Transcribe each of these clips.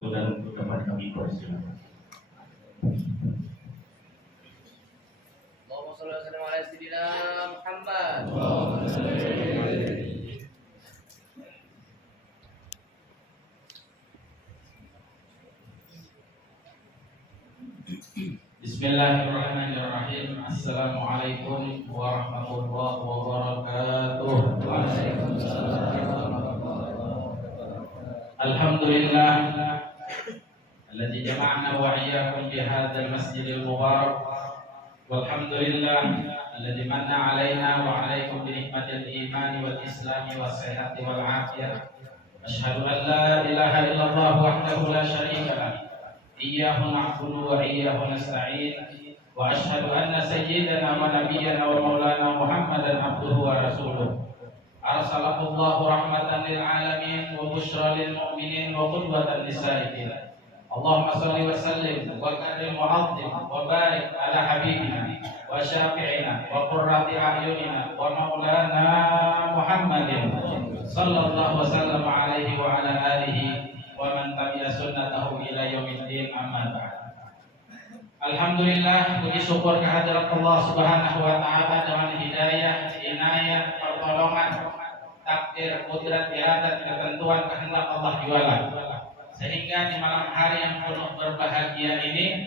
dan dapat kami persilakan. Allahumma shalli wa sallim ala sayyidina Muhammad. Bismillahirrahmanirrahim. Assalamualaikum warahmatullahi wabarakatuh. Alhamdulillah alladzi jama'ana wa iyyakum bi hadzal masjidil mubarak. Walhamdulillah alladzi manna 'alaina wa 'alaikum bi nikmatil imani wal islami was sihhati wal afiyah. Asyhadu an la ilaha illallah wahdahu la syarika lah. Iyyahu na'budu wa iyyahu nasta'in. Wa asyhadu anna sayyidana wa nabiyyana wa maulana Muhammadan abduhu wa rasuluh. Arsalahu Allahu rahmatan lil alamin wa busyra lil mu'minin wa qudwatan lisaikin. Allahumma shalli wa sallim wa karim wa 'azzim wa barik ala habibina wa syafi'ina wa qurrati a'yunina wa maulana Muhammadin sallallahu wasallam alaihi wa ala alihi wa man tabi'a sunnatahu ila yaumiddin, amma ba'd. Alhamdulillah, puji syukur kehadirat Allah Subhanahu wa taala dengan hidayah, inayah, pertolongan, takdir, qudrat, iradat, ketentuan kehendak Allah jualan. Sehingga di malam hari yang penuh berbahagia ini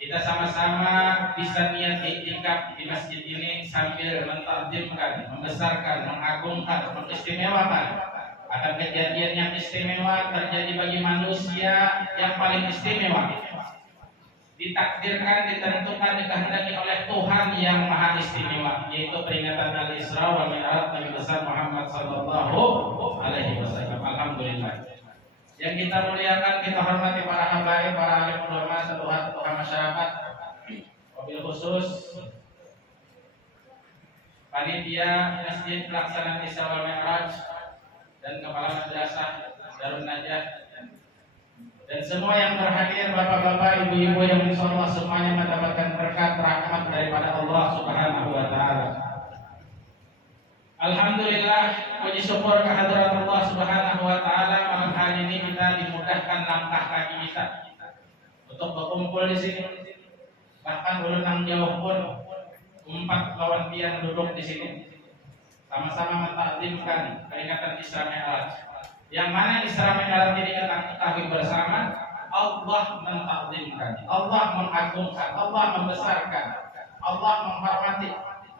kita sama-sama bisa niat iktikaf di masjid ini sambil mentakdimkan, membesarkan, mengagungkan, mengistimewakan akan kejadian yang istimewa terjadi bagi manusia yang paling istimewa, ditakdirkan, ditentukan, dikehendaki oleh Tuhan yang maha istimewa, yaitu peringatan Al-Isra wal Mi'raj Nabi besar Muhammad sallallahu alaihi wasallam. Alhamdulillah. Yang kita muliakan, kita hormati para habaib, para alim ulama, seluruh masyarakat, wabil khusus panitia Masjid Pelaksanaan Isra wal Mi'raj dan Kepala Madrasah Darun Najah dan semua yang berhadir, bapak-bapak, ibu-ibu yang insyaallah semuanya mendapatkan berkat rahmat daripada Allah Subhanahu wa taala. Alhamdulillah, puji syukur kehadirat Allah Subhanahu wa taala, malam hari ini kita dimudahkan langkah kaki kita untuk berkumpul di sini. Bahkan ulun nang jauh pun 4 lawan tiang duduk di sini. Sama-sama mentakdimkan peringatan Isra Mi'raj. Yang mana Isra Mi'raj ini kita ketahui bersama, Allah mentakdimkan, Allah mengagungkan, Allah membesarkan, Allah menghormati.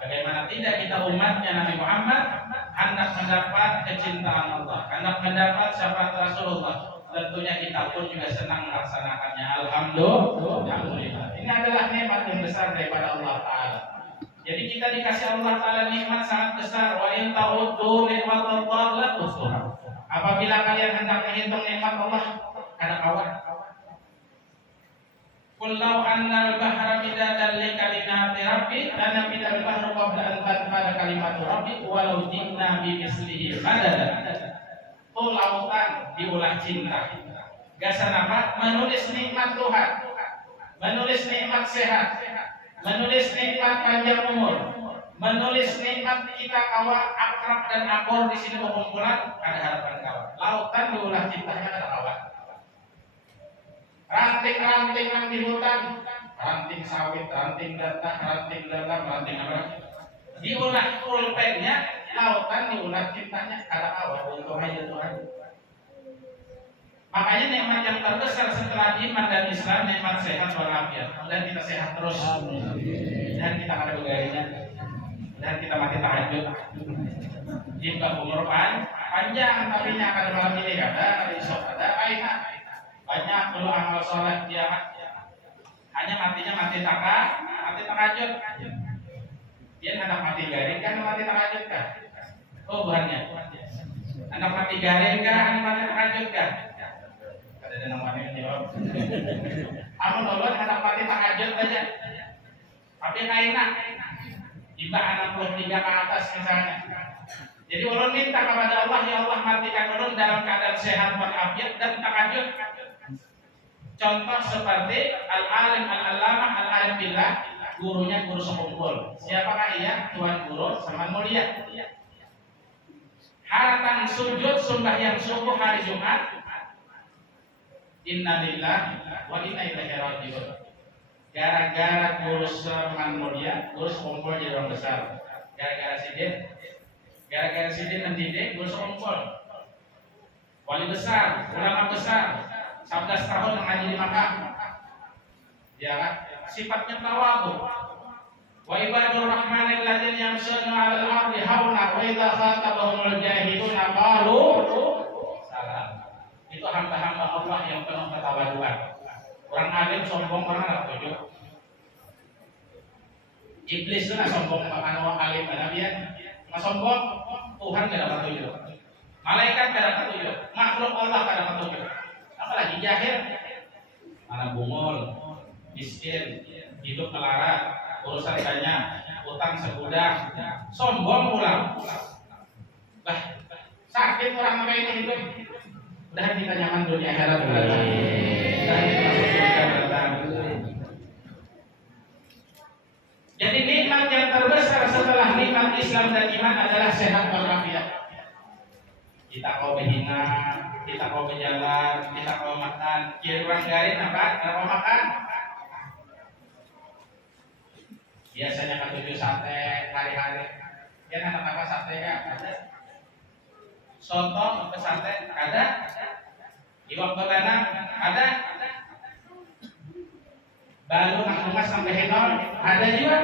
Bagaimana tidak kita umatnya Nabi Muhammad hendak mendapat kecintaan Allah, hendak mendapat syafaat Rasulullah. Tentunya kita pun juga senang melaksanakannya. Alhamdulillah. Ini adalah nikmat yang besar daripada Allah Ta'ala. Jadi kita dikasih Allah Ta'ala nikmat sangat besar. Wa in ta'uddu nikmatallahi la tuhsuha. Apabila kalian hendak menghitung nikmat Allah, ada kawan. Qul law anna al-bahra midadan li kalimati rabbi lanafida al-bahru qabla an tanfada kalimatu rabbi walau ji'na bi mislihi madada. Tuh lautan diulah cinta. Gasan apa? Menulis nikmat Tuhan, menulis nikmat sehat, menulis nikmat panjang umur, menulis nikmat kita kawan akrab dan akur di sini berkumpulan, ada harapan kawan. Lautan diulah cintanya, ada kawan. Ranting-ranting yang di hutan, ranting sawit, ranting gata, ranting apa? Diulah pulpennya, lautan diulah cintanya, ada kawan. Untuk aja Tuhan. Makanya nikmat yang terbesar setelah iman dan Islam, nikmat sehat walafiat. Dan kita sehat terus. Dan kita ada begayanya. Dan kita mati tahajud. Jika umur panjang, tapi akan malam ini ada, esok ada, aina. Banyak dulu amal soleh dia. Hanya matinya mati tahajud. Dia anak mati garing kan, mati tahajud kan? Oh bukannya. Anak mati garing kan, anak mati tahajud kan? Ada namanya yang jawab. Amun ulun anak mati tahajud aja. Tapi enak. Jika 63 ke atas misalnya. Jadi ulun minta kepada Allah, ya Allah matikan ulun dalam keadaan sehat walafiat dan tahajud. Contoh seperti al-alim al-allamah al-alim billah, gurunya guru sekumpul. Siapakah ia? Tuan guru sama mulia. Haratan sujud sembahyang subuh hari Jumat Innalillahi wa inna ilaihi raji'un. Gara-gara ngurus mulia, ngurus kumpul jadi orang besar. Gara-gara sidin mendidik, ngurus kumpul. Wali besar, ulama besar, 11 tahun mengaji di Makkah. Ya kan? Sifatnya tawadhu. Wa ibadur rahmanil ladzina yamshuna 'alal ardi hauna wa idza khatabahumul jahiluna qalu salam. Itu hamba-hamba Allah yang penuh ketawaduan. Orang alim sombong orang enggak tujuh. Iblis itu enggak sombong orang alim nabian. Enggak sombong, Tuhan enggak dapat tujuh. Malaikat enggak dapat tujuh. Makhluk Allah enggak dapat tujuh. Apalagi jahil. Mana bungul, miskin, hidup melarat, urusan banyak, utang segudang, sombong pula. Bah, sakit orang kayak ini hidup. Udah kita nyaman dunia akhirat berada. Jadi nikmat yang terbesar setelah nikmat Islam dan iman adalah sehat walafiat. Kita mau berhina, kita mau berjalan, kita mau makan. Kira orang garin apa? Kita mau makan. Biasanya ketujuh sate hari-hari. Ya anak apa sate ya? Ada. Soto ke sate ada. Iwak berenang ada. Baru Mas sampai henol ada juga.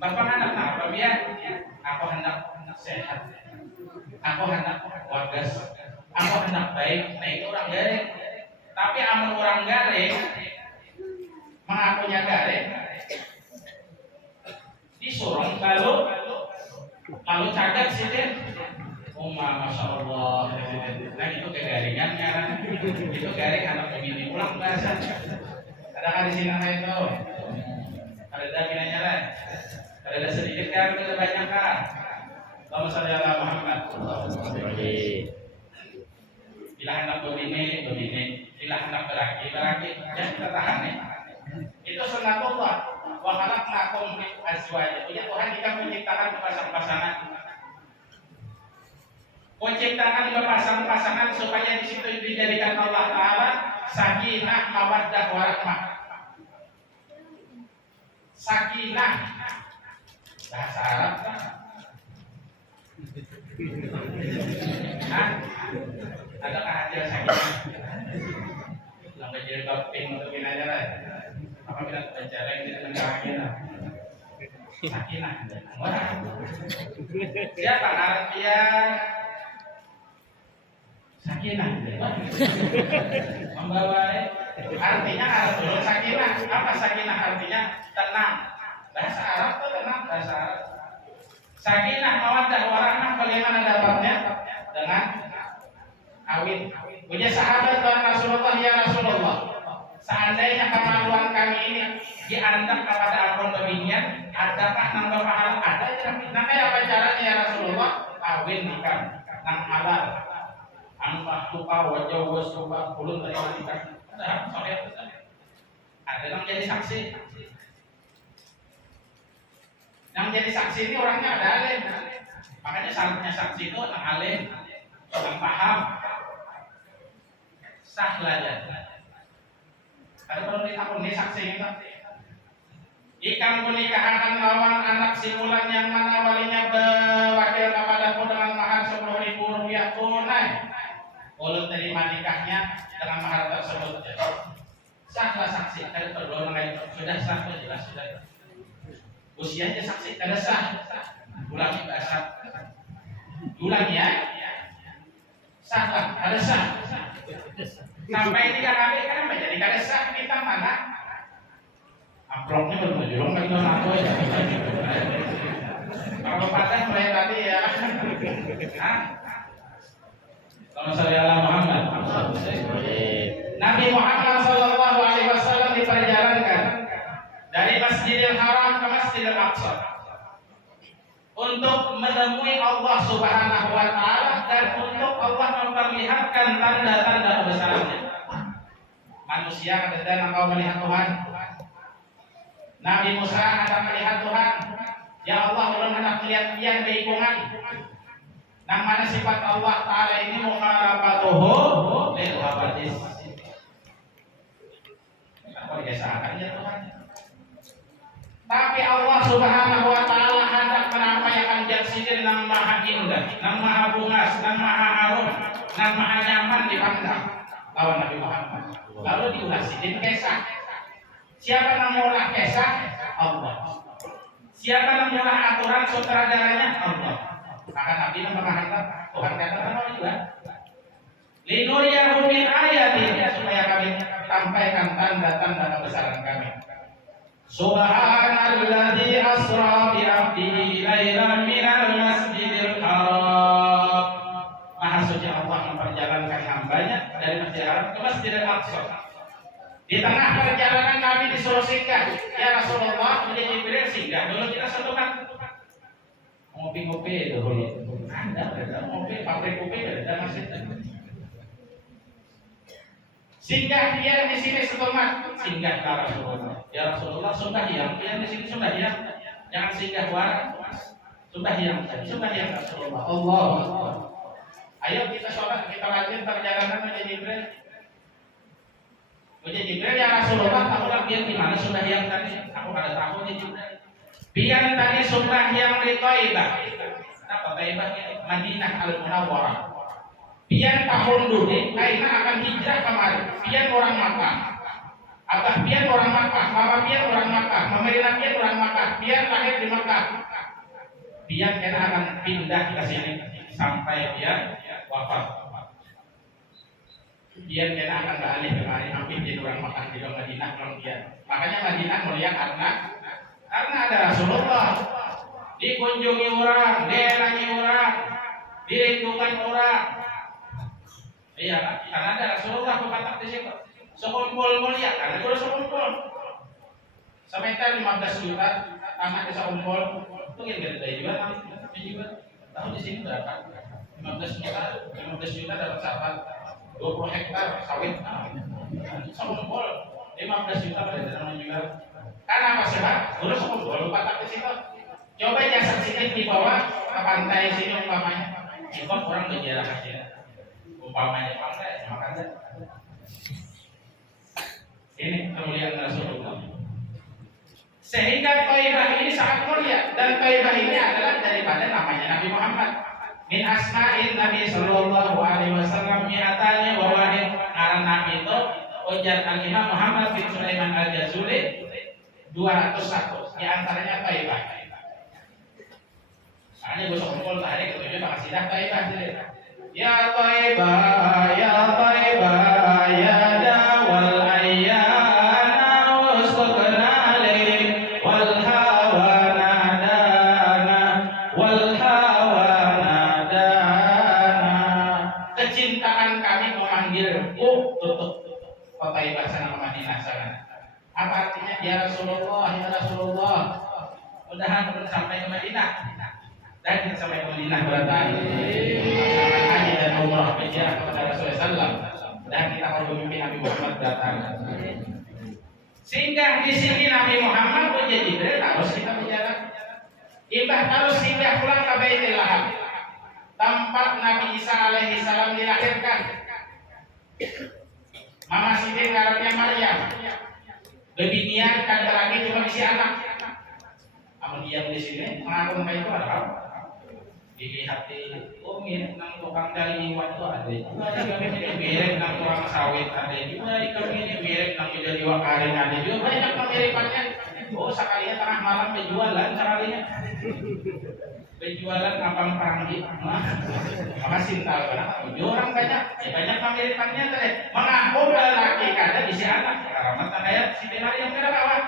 Bapak anak apa ya? Aku hendak sehat. Aku hendak wagas. Aku hendak baik. Nah itu orang garing. Tapi amal orang garing, mengakunya garing, disuruh lalu cagat sih deh. Masya Allah. Nah itu kegaringan kan? Itu garing anak begini pulang bahasa. Ada kan di sini itu? Ada minanya lah. Ada sedikit kan? Ada banyak kan? Allahumma shalli ala Muhammad. Bila hendak begini. Bila hendak beraki. Dan kita tahan nih. Itu sunnatullah. Wa khalaqnakum min azwaj. Ya Tuhan kita menciptakan pasangan-pasangan. Menciptakan pasangan-pasangan supaya di situ dijadikan Allah Taala sakinah, mawaddah, warahmah. Sakinah bahasa Arab. Adakah hadir sakinah? Sampai jadi toping untuk aja lah. Apa kita bicara ini tentang sakinah? Sakinah. Siapa artinya sakinah? Membawa artinya artinya sakinah. Apa sakinah artinya? Tenang. Bahasa Arab itu tenang bahasa Arab. Sakinah mawaddah warahmah bagaimana dapatnya? Dengan awin. Punya sahabat Tuhan Rasulullah, ya Rasulullah, seandainya kemaluan kami ini diantar kepada akun beginian, adakah nambah pahala? Ada ya. Nah apa caranya ya Rasulullah? Awin nikah, nang halal. Angpah tuka wajah wasuka ulun dari nikah. Ada yang jadi saksi. Yang jadi saksi ini orangnya ada alim. Makanya syaratnya saksi itu orang alim, orang paham. Sah saja. Ada perlu ditakuni saksi itu. Ikan pernikahan lawan anak simulan yang mana walinya berwakil kepadaku dengan mahar 10.000 rupiah tunai. Ulun terima nikahnya dengan mahar tersebut. Sahlah saksi. Ada perlu sudah sah jelas sudah. Usianya saksi kada sah. Ulangi bahasa. Ulangi ya. Sahlah, kada sah. Sampai 3 kali kan menjadi kada sah kita mana? Amplopnya belum dijolong lagi dong aku ya. Kalau patah mulai tadi ya. Kalau saya Muhammad. Nabi Muhammad Sallallahu Alaihi Wasallam diperjalankan dari Masjidil Haram ke Masjidil Aqsa untuk menemui Allah Subhanahu Wa Taala dan untuk Allah memperlihatkan tanda-tanda kebesarannya. Manusia kadang mau melihat Tuhan. Nabi Musa ada melihat Tuhan. Ya Allah, ulun hendak melihat Tian beikungan. Nang mana sifat Allah Ta'ala ini mukhalafatuhu lil hawadis. Apa biasaan ya Tuhan? Tapi Allah Subhanahu wa Ta'ala hendak menampakkan zat sendiri nang maha indah, nang maha bungas, nang maha harum, nang maha nyaman dipandang lawan Nabi Muhammad. Lalu diulas jadi kisah. Siapa yang mengolah kisah? Allah. Siapa yang mengolah aturan sutradaranya? Allah. Maka Nabi yang mengatakan Tuhan katakan juga. Linuriyahu min ayatin, supaya kami sampaikan tanda-tanda kebesaran kami. Subhanalladzi asra bi 'abdihi lailan minal masjidil haram. Maha suci Allah memperjalankan hambanya dari Masjidil Haram ke Masjidil Aqsa. Di tengah perjalanan Nabi disuruh singgah. Ya Rasulullah, menjadi Jibril singgah dulu kita satukan. Ngopi-ngopi dulu. Ada ngopi, pabrik kopi ada masjid. Singgah dia di sini setemat. Singgah ke Rasulullah. Ya Rasulullah, sudah diam. Dia di sini sudah diam. Jangan singgah war. Sudah diam. Sudah diam Rasulullah. Allah. Ayo kita sholat, kita lanjut perjalanan menjadi Jibril. Menjadi Jibril ya Rasulullah, tahulah biar gimana sudah diam tadi. Aku pada tahu nih Jibril. Biar tadi sudah yang di Taibah. Apa Taibah? Madinah Al-Munawwarah. Biar tahun dulu, Taibah akan hijrah kemari. Biar orang Makkah. Abah biar orang Makkah, mama biar orang Makkah, mama Ina biar orang Makkah, biar lahir di Makkah. Biar kita akan pindah ke sini sampai dia wafat. Biar kita akan beralih kemari, hampir jadi orang Makkah di Madinah kemudian. Makanya Madinah mulia karena ada Rasulullah. Dikunjungi orang, dielangi orang, dirindukan orang. Iya, karena ada Rasulullah berkata di situ. Sekumpul mulia, karena itu sekumpul. Semeter 15 juta, tamat desa kumpul. Itu yang gede juga, tahu di sini berapa? 15 juta dapat sahabat. 20 hektar sawit. Sekumpul 15 juta pada dalam juga. Karena apa sih Pak? Dulu sekumpul, patak di situ. Coba jasad sini di bawah ke pantai sini umpamanya. Itu orang berjarak aja. Umpamanya pantai, makanya ini kemuliaan Rasulullah. Sehingga Taibah ini sangat mulia dan Taibah ini adalah daripada namanya Nabi Muhammad. Min asma'in Nabi sallallahu alaihi wasallam mi'atani wa wahid. Karena Nabi itu ujar Al-Imam Muhammad bin Sulaiman Al-Jazuli 201. Di antaranya Taibah. Soalnya besok kumpul hari ketujuh makasidah Taibah. Ya Taibah, ya Taibah, ya dawal ayyana wastaqnali wal hawa nadana wal hawa nadana. Kecintaan kami memanggilku tutup kota Taibah sana ke Madinah sana. Apa artinya ya Rasulullah, ya Rasulullah? Mudah-mudahan kita sampai ke Madinah. Dan kita sampai ke Madinah berarti haji dan umrah hijrah kepada Rasulullah SAW. Dan kita akan memimpin Nabi Muhammad datang. Sehingga di sini Nabi Muhammad punya Jibril harus kita berjalan. Ibah harus singgah pulang ke Baitul Laham, tempat Nabi Isa alaihi salam dilahirkan. Mama Siti ngarepnya Maryam. Bebinian kan lagi cuma isi anak. Namun diam di sini mengaku itu ada dilihat di mungkin nang tukang dari iwan itu ada juga ikan ini mirip nang tukang sawit ada juga ikan ini mirip nang jadi wakarin ada juga banyak kemiripannya. Oh sekalinya tengah malam berjualan sekalinya berjualan kapal peranggi maka sintal karena orang banyak banyak kemiripannya tadi mengaku laki kada isi anak rahmat ayat si Maryam kada bawa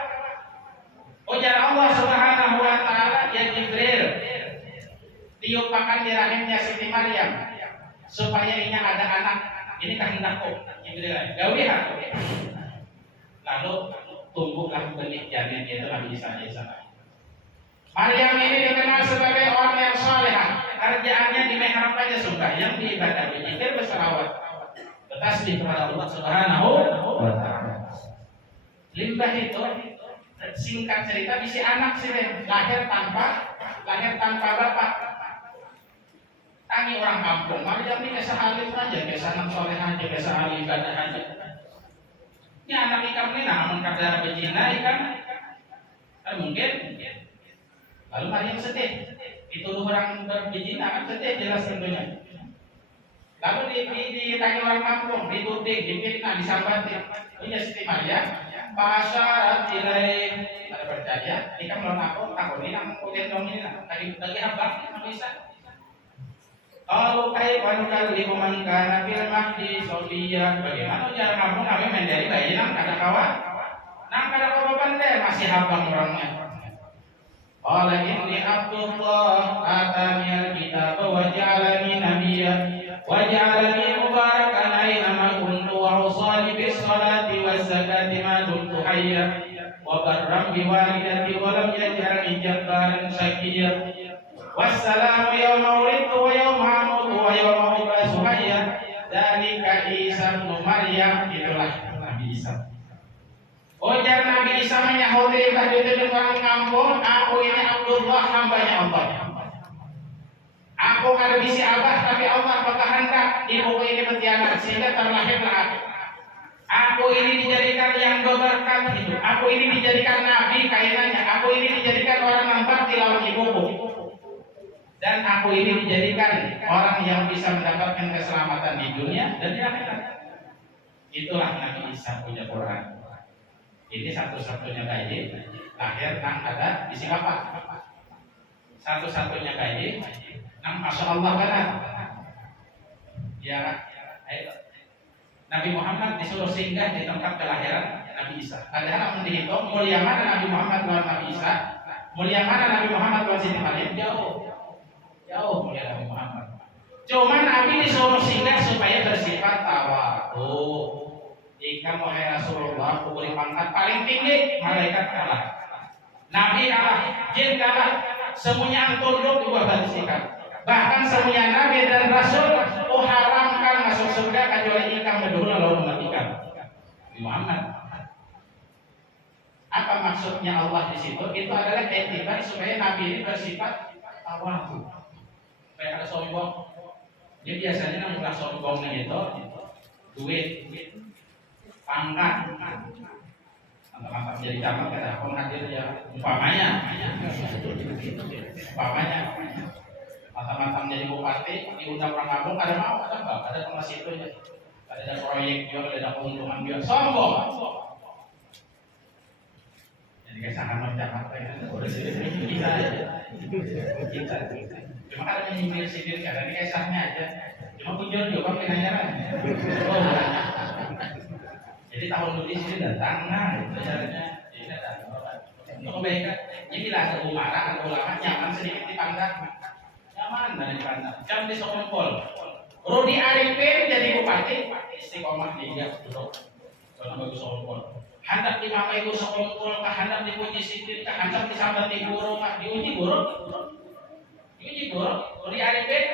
ujar Allah Subhanahu wa taala ya Jibril diupakan di rahimnya Siti Maryam supaya ini ada anak ini kehendakku Jibril gawiha lalu tumbuhlah benih janin yaitu Nabi Isa alaihissalam. Maryam ini dikenal sebagai orang yang salehah, kerjaannya di mihrab aja suka yang diibadah berzikir berselawat bertasbih kepada Allah Subhanahu wa taala. Limbah itu singkat cerita bisi anak sih lahir tanpa bapak. Tangi orang kampung, mari yang biasa alim aja, biasa anak soleh aja, biasa alim ibadah aja. Ini anak ikam ini namun kadar berzina ikan, mungkin. Lalu mari yang sedih, dituduh orang berzina kan sedih jelas tentunya. Lalu ditangi orang kampung, dituding, difitnah, disambati. Oh iya Siti Maria, pasar tilai, ada percaya, ikam lawan aku, takut ini namun kuliah dong ini, tadi bagi abang, nggak bisa. Kalau kayak wanita liman kana fil mahdi sobiya, bagaimana cara kamu kami mendari bayi nang kada kawan, nang kada kawan pandai masih habang orangnya. Qala inni Abdullah atani al-kitab wa ja'alani nabiyya wa ja'alani mubarakan aina ma kuntu wa usali bis salati was zakati ma dumtu hayya wa barram bi walidati wa lam yaj'alni jabbaran shaqiyya. Wassalamu yawma wulidtu wa yawma amutu wa yawma ub'atsu hayya. Dzalika Isa bin Maryam, itulah Nabi Isa. Ujar Nabi Isa menyahudi di orang kampung, aku ini Abdullah, hambanya Allah. Aku kada bisi abah tapi Allah berkehendak ibuku ini bertianak sehingga terlahirlah aku. Aku ini dijadikan yang berberkat hidup. Aku ini dijadikan nabi kainannya. Aku ini dijadikan orang yang bakti lawan ibuku. Dan aku ini dijadikan orang yang bisa mendapatkan keselamatan di dunia dan di akhirat. Itulah Nabi Isa punya Quran. Ini satu-satunya bayi lahir nang ada di Singapura. Satu-satunya bayi nang Masya Allah benar. Ya, ayo. Nabi Muhammad disuruh singgah di tempat kelahiran Nabi Isa. Padahal dihitung mulia mana Nabi Muhammad lawan Nabi Isa, mulia mana Nabi Muhammad lawan Siti Maryam, jauh mulia Nabi Muhammad. Cuma Nabi disuruh singgah supaya bersifat tawadhu. Jika wahai Rasulullah kuburi pangkat paling tinggi, malaikat kalah, Nabi kalah, jin kalah, semuanya tunduk di bawah sikap. Bahkan semuanya Nabi dan Rasul haramkan masuk surga kecuali ikam berdua lalu mematikan. Muhammad. Apa maksudnya Allah di situ? Itu adalah etikat supaya Nabi ini bersifat tawadhu. Kayak ada sombong. Dia biasanya nampak sombongnya itu duit, pangkat, mantap jadi camat kata aku hadir ya umpamanya, mantap jadi bupati diundang orang kampung ada mau ada enggak ada kemas itu ya ada proyek juga ada keuntungan juga sombong. Jadi kayak sangat mencatat kan kita cuma ada yang nyindir sindir karena ini kayak sahnya aja cuma kunjung juga penanya jadi tahun dulu di sini datang itu caranya jadi datang untuk kebaikan ini lah kebumaran ulama nyaman sedikit dipandang nyaman dari dipandang jam di Sokongpol Rudi Arifin jadi bupati istiqomah dia duduk karena bagus Sokongpol hendak dipakai guru Sokongpol hendak dipuji sedikit hendak disambat di guru diuji guru Rudi Arifin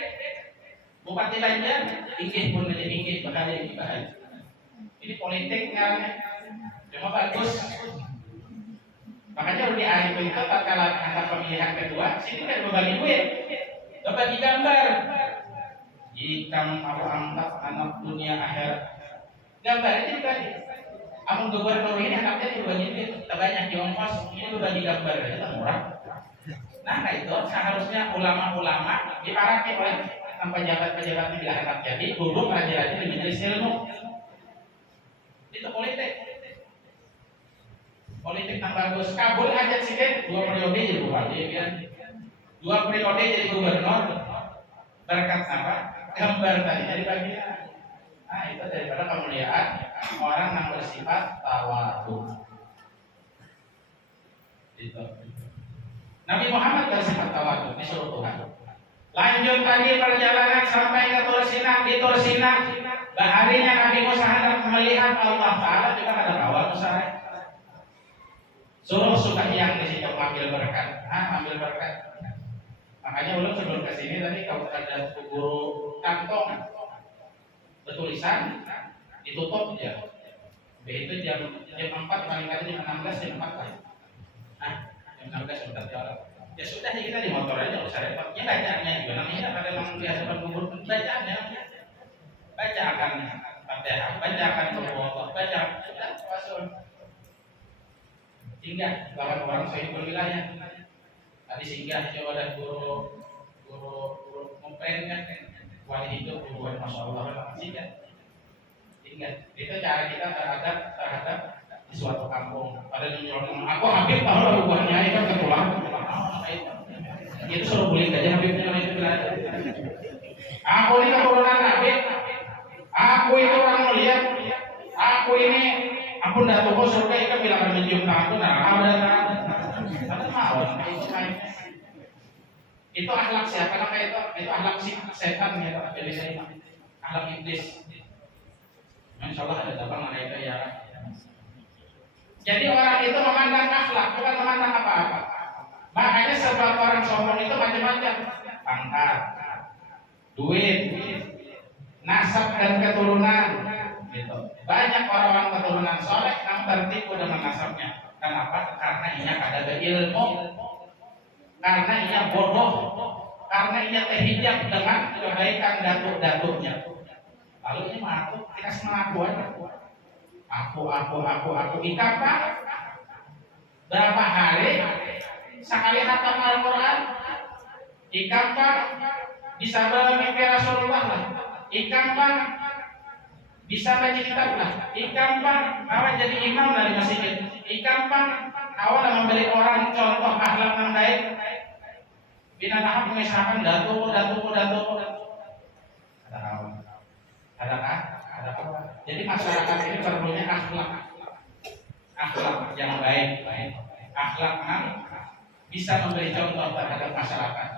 bupati Banjar inggih pun menjadi inggih bahaya ini politik kan cuma bagus makanya Rudi Arifin itu tatkala angka pemilihan kedua sini kan berbagi duit berbagi gambar jika aku angkat anak dunia akhirat gambar itu dibagi amun gubernur ini anaknya berbagi duit terbanyak di ongkos ini berbagi gambar itu murah. Nah itu seharusnya ulama-ulama diparaki oleh pejabat-pejabat di belahan rakyat jadi duduk raja-raja di majelis ilmu. Itu politik yang bagus. Kabul aja sih kan 2 periode jadi bupati kan 2 periode jadi gubernur berkat apa gambar tadi jadi bagian. Nah itu daripada kemuliaan orang yang bersifat tawadhu itu. Nabi Muhammad bersifat tawadhu disuruh Tuhan. Lanjut tadi perjalanan sampai ke Tursina. Di Tursina baharinya Nabi Musa hendak melihat Allah Ta'ala juga ada kawal Musa. Suruh suka yang di situ ambil berkat. Ambil berkat. Makanya ulun sebelum ke sini tadi kalau ada guru kantong bertulisan ditutup ya. Itu jam 4 paling kali jam 16 jam 4 kan. Jam 16 sebentar jalan. Ya sudah, ya kita di motor aja usah repot. Ya bacaannya juga namanya pada memang biasa bergubur bacaannya. Baca akan Fatihah, baca akan berwudu, baca sudah wasul. Singgah lawan orang Sohibul Wilayah. Tadi singgah coba ada guru ngomplain kan, wali hidup hubungan masya Allah singgah. Itu cara kita terhadap di suatu kampung. Pada nyuruh aku Habib tahu lah hubungannya itu kan ketulang. Itu suruh buling aja Habibnya kalau itu bilang. Aku ini keturunan Habib. Aku itu orang mulia. Aku ini ampun dah toko surga itu bilang mencium tanganku nah ada itu akhlak siapa namanya itu akhlak setan ya Pak. Jadi saya akhlak iblis. Insya Allah ada tabang itu ya. Jadi orang itu memandang akhlak bukan memandang apa-apa. Makanya sebab orang sombong itu macam-macam, pangkat, duit, nasab dan keturunan. Gitu. Banyak orang-orang keturunan soleh namun tertipu dengan nasabnya. Kenapa? Karena ia ada ilmu, karena ia bodoh, karena ia terhijab dengan kebaikan datuk-datuknya. Lalu ini mengaku, kita mengaku aja. Aku ikan Pak. Berapa hari sekali khatam Al-Quran? Ikan Pak. Bisa bermimpi Rasulullah lah. Ikan Pak. Bisa baca kitab lah. Ikan Pak. Awal jadi imam dari masjid. Ikan Pak. Awal memberi orang contoh akhlak yang baik. Bina tahap misalkan datu. Ada apa? Jadi masyarakat ini perlunya akhlak yang baik, akhlak yang bisa memberi contoh terhadap masyarakat.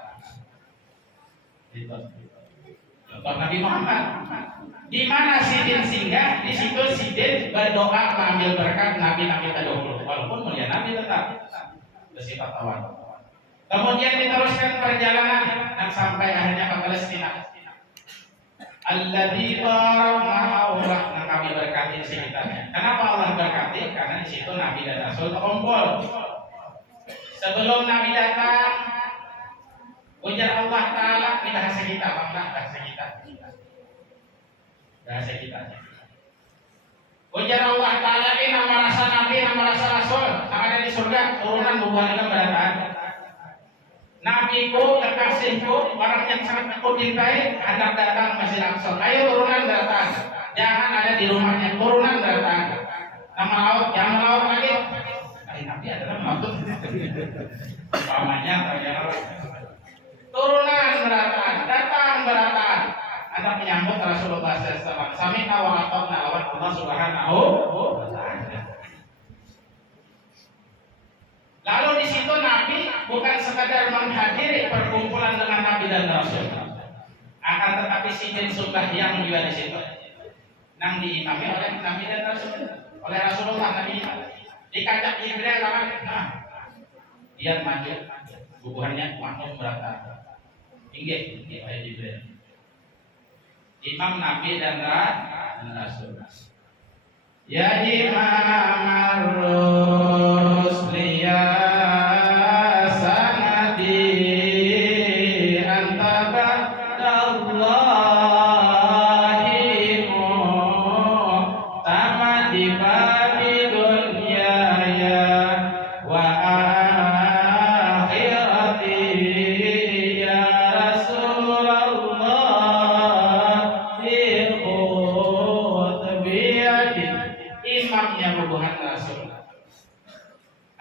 Contoh Nabi Muhammad. Di mana Sidin singgah, di situ Sidin berdoa mengambil berkat Nabi-Nabi terdahulu. Walaupun mulia Nabi tetap bersifat tawadu. Kemudian diteruskan perjalanan dan sampai akhirnya ke Palestina. Alladzi barakna kami berkati di sekitarnya. Kenapa Allah berkati? Karena di situ Nabi dan Rasul terkumpul. Sebelum Nabi datang, ujar Allah Taala ini bahasa kita, bahasa kita. Ujar Allah Taala ini nama rasa Nabi, nama rasa Rasul yang ada di surga turunan bukan keberadaan. Nabiku, kekasihku, orang yang sangat aku cintai, hendak datang Masjid Aqsa. Ayo turunan datang, jangan ada di rumahnya, turunan datang. Nama laut, jangan laut lagi. Nabi adalah maksud. Pamannya ternyata turunan datang. Anda menyambut Rasulullah SAW. Sami'na wa ata'na lawan Allah Subhanahu wa ta'ala. Lalu di situ Nabi bukan sekadar menghadiri perkumpulan dengan Nabi dan Rasul, akan tetapi Sidin sumpah yang juga di situ, nang diimami oleh Nabi dan Rasul, oleh Rasulullah Nabi. Dikajak Jibril lawan, dia maju, bubuhannya makmum berata, tinggi oleh Jibril. Imam Nabi dan Rasul. Ya Imam Ar-Rusli ya sanadi anta ba'dallahi mu'tamadi babi dunya ya wa akhirati ya Rasulullah imamnya bubuhan Rasul.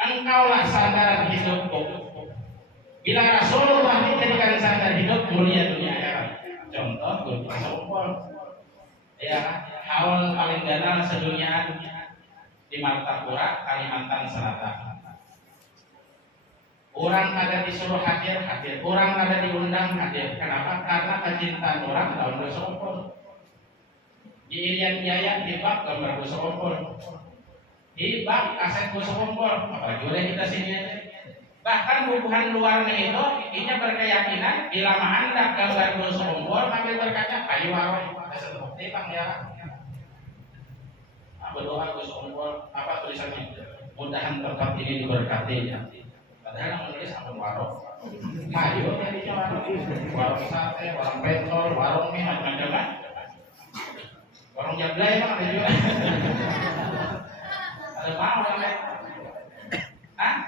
Engkaulah sandaran hidupku. Bila Rasulullah dijadikan sandar hidup, mulia dunia akhirat. Contoh Gunung Sompol. Ya, haul paling ganal sedunia di Martapura, Kalimantan Selatan. Orang ada disuruh hadir, orang ada diundang hadir. Kenapa? Karena kecintaan orang tahun bersompol. Di Irian Jaya hibak gambar bersompol. Hibak aset bersompol. Apalagi oleh kita sini. Bahkan hubungan luar itu, ini berkeyakinan bila Anda gambar bersompol, ambil berkatnya kayu warung. Ada bukti bang ya. Berdoa bersompol. Apa tulisannya? Mudahan tempat ini diberkati. Padahal yang menulis akun warung. Maju jadinya warung sate, warung pentol, warung mie, macam-macam kan. Warung jablay emang ada juga. Ada mau orang lain.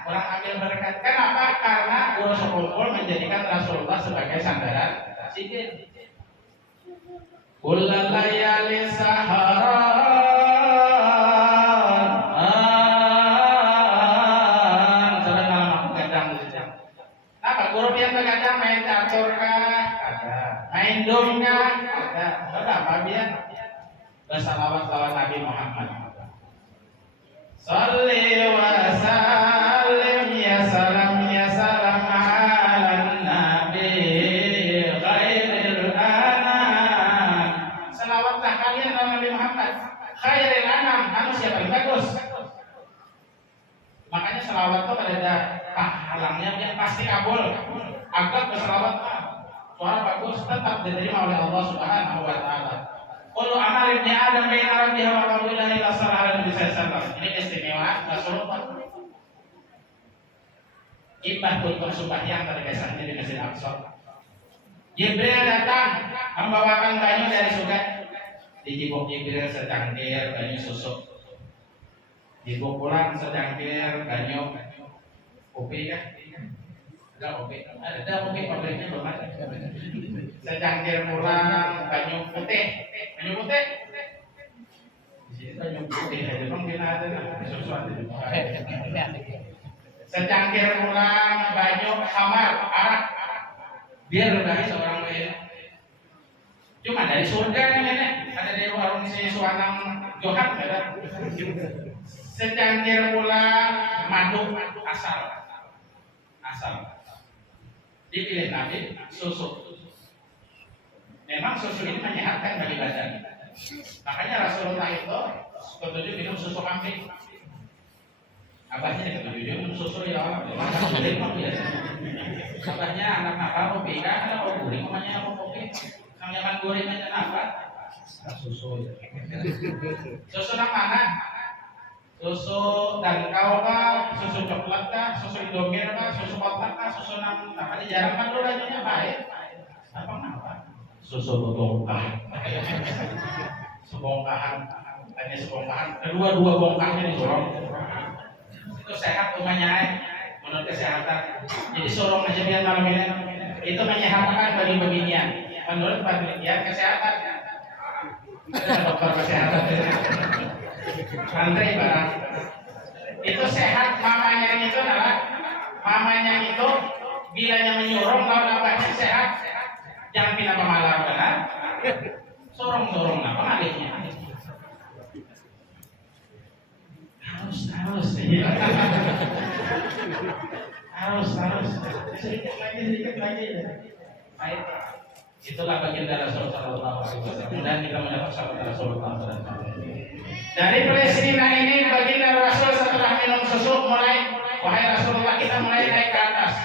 Orang ambil berkat. Kenapa? Karena urus kumpul menjadikan Rasulullah sebagai sandaran sidin. Kullal layali saharan sedang malam gadang. Apa guru yang begadang main catur kah? Ada. Main drum kah? Ada. Apa biar bersalawat lawan Nabi Muhammad. Salli wa sallim ya salam ala nabi khairil anam. Salawatlah kalian kepada Nabi Muhammad khairil anam, manusia paling bagus. Makanya salawat itu ada halangnya yang pasti kabul. Anggap bersalawat suara bagus tetap diterima oleh Allah Subhanahu wa taala. Kullu amal ibni Adam baina rabbihi wa rabbihi ila sallallahu alaihi wasallam. Ini keistimewaan Rasulullah. Ibah untuk sembahyang tergesernya di Masjid Aqsa. Jibril datang membawakan banyu dari surga. Dijibuk Jibril secangkir banyu susu. Jibuk pulang secangkir banyu kopi kan? Ada kopi, ada kopi pabriknya belum ada. Secangkir pulang banyu putih. Banyu putih. Di sini banyu putih aja mungkin ada sesuatu. Secangkir pulang banyu khamar, arak. Biar dari seorang lain. Cuma dari surga nih nenek. Ada di warung si Suanang Johan ada. Secangkir pulang madu asal. Dipilih Nabi susu. Memang susu ini menyehatkan bagi badan. Makanya Rasulullah itu ketujuh minum susu kambing. Abahnya ketujuh minum susu ya. Abahnya anak nakal kopi kan, anak guring namanya kopi. Yang nyaman guring aja apa? Susu. Susu yang mana? Susu dan kau kah, susu coklat kah, susu Indomie kah, susu kotak kah, susu nang apa jarang kan dulu aja baik. Apa? Susu bongkah. Sebongkahan, hanya sebongkahan. Kedua bongkahnya disorong. Itu sehat rumahnya, menurut kesehatan. Jadi sorong aja biar malam ini. Itu menyehatkan bagi beginian. Menurut penelitian kesehatan. Ada dokter kesehatan. Andre barang itu sehat. Mamanya itu bilanya menyuruh lawan abahnya sehat. Jangan pindah pemalar benar. Sorong apa alihnya? Harus. Sedikit lagi. Baik. Itulah baginda Rasulullah SAW dan kita mendapat sahabat Rasulullah SAW. Dari peristiwa ini baginda Rasul setelah minum susu mulai, wahai Rasulullah kita mulai naik ke atas.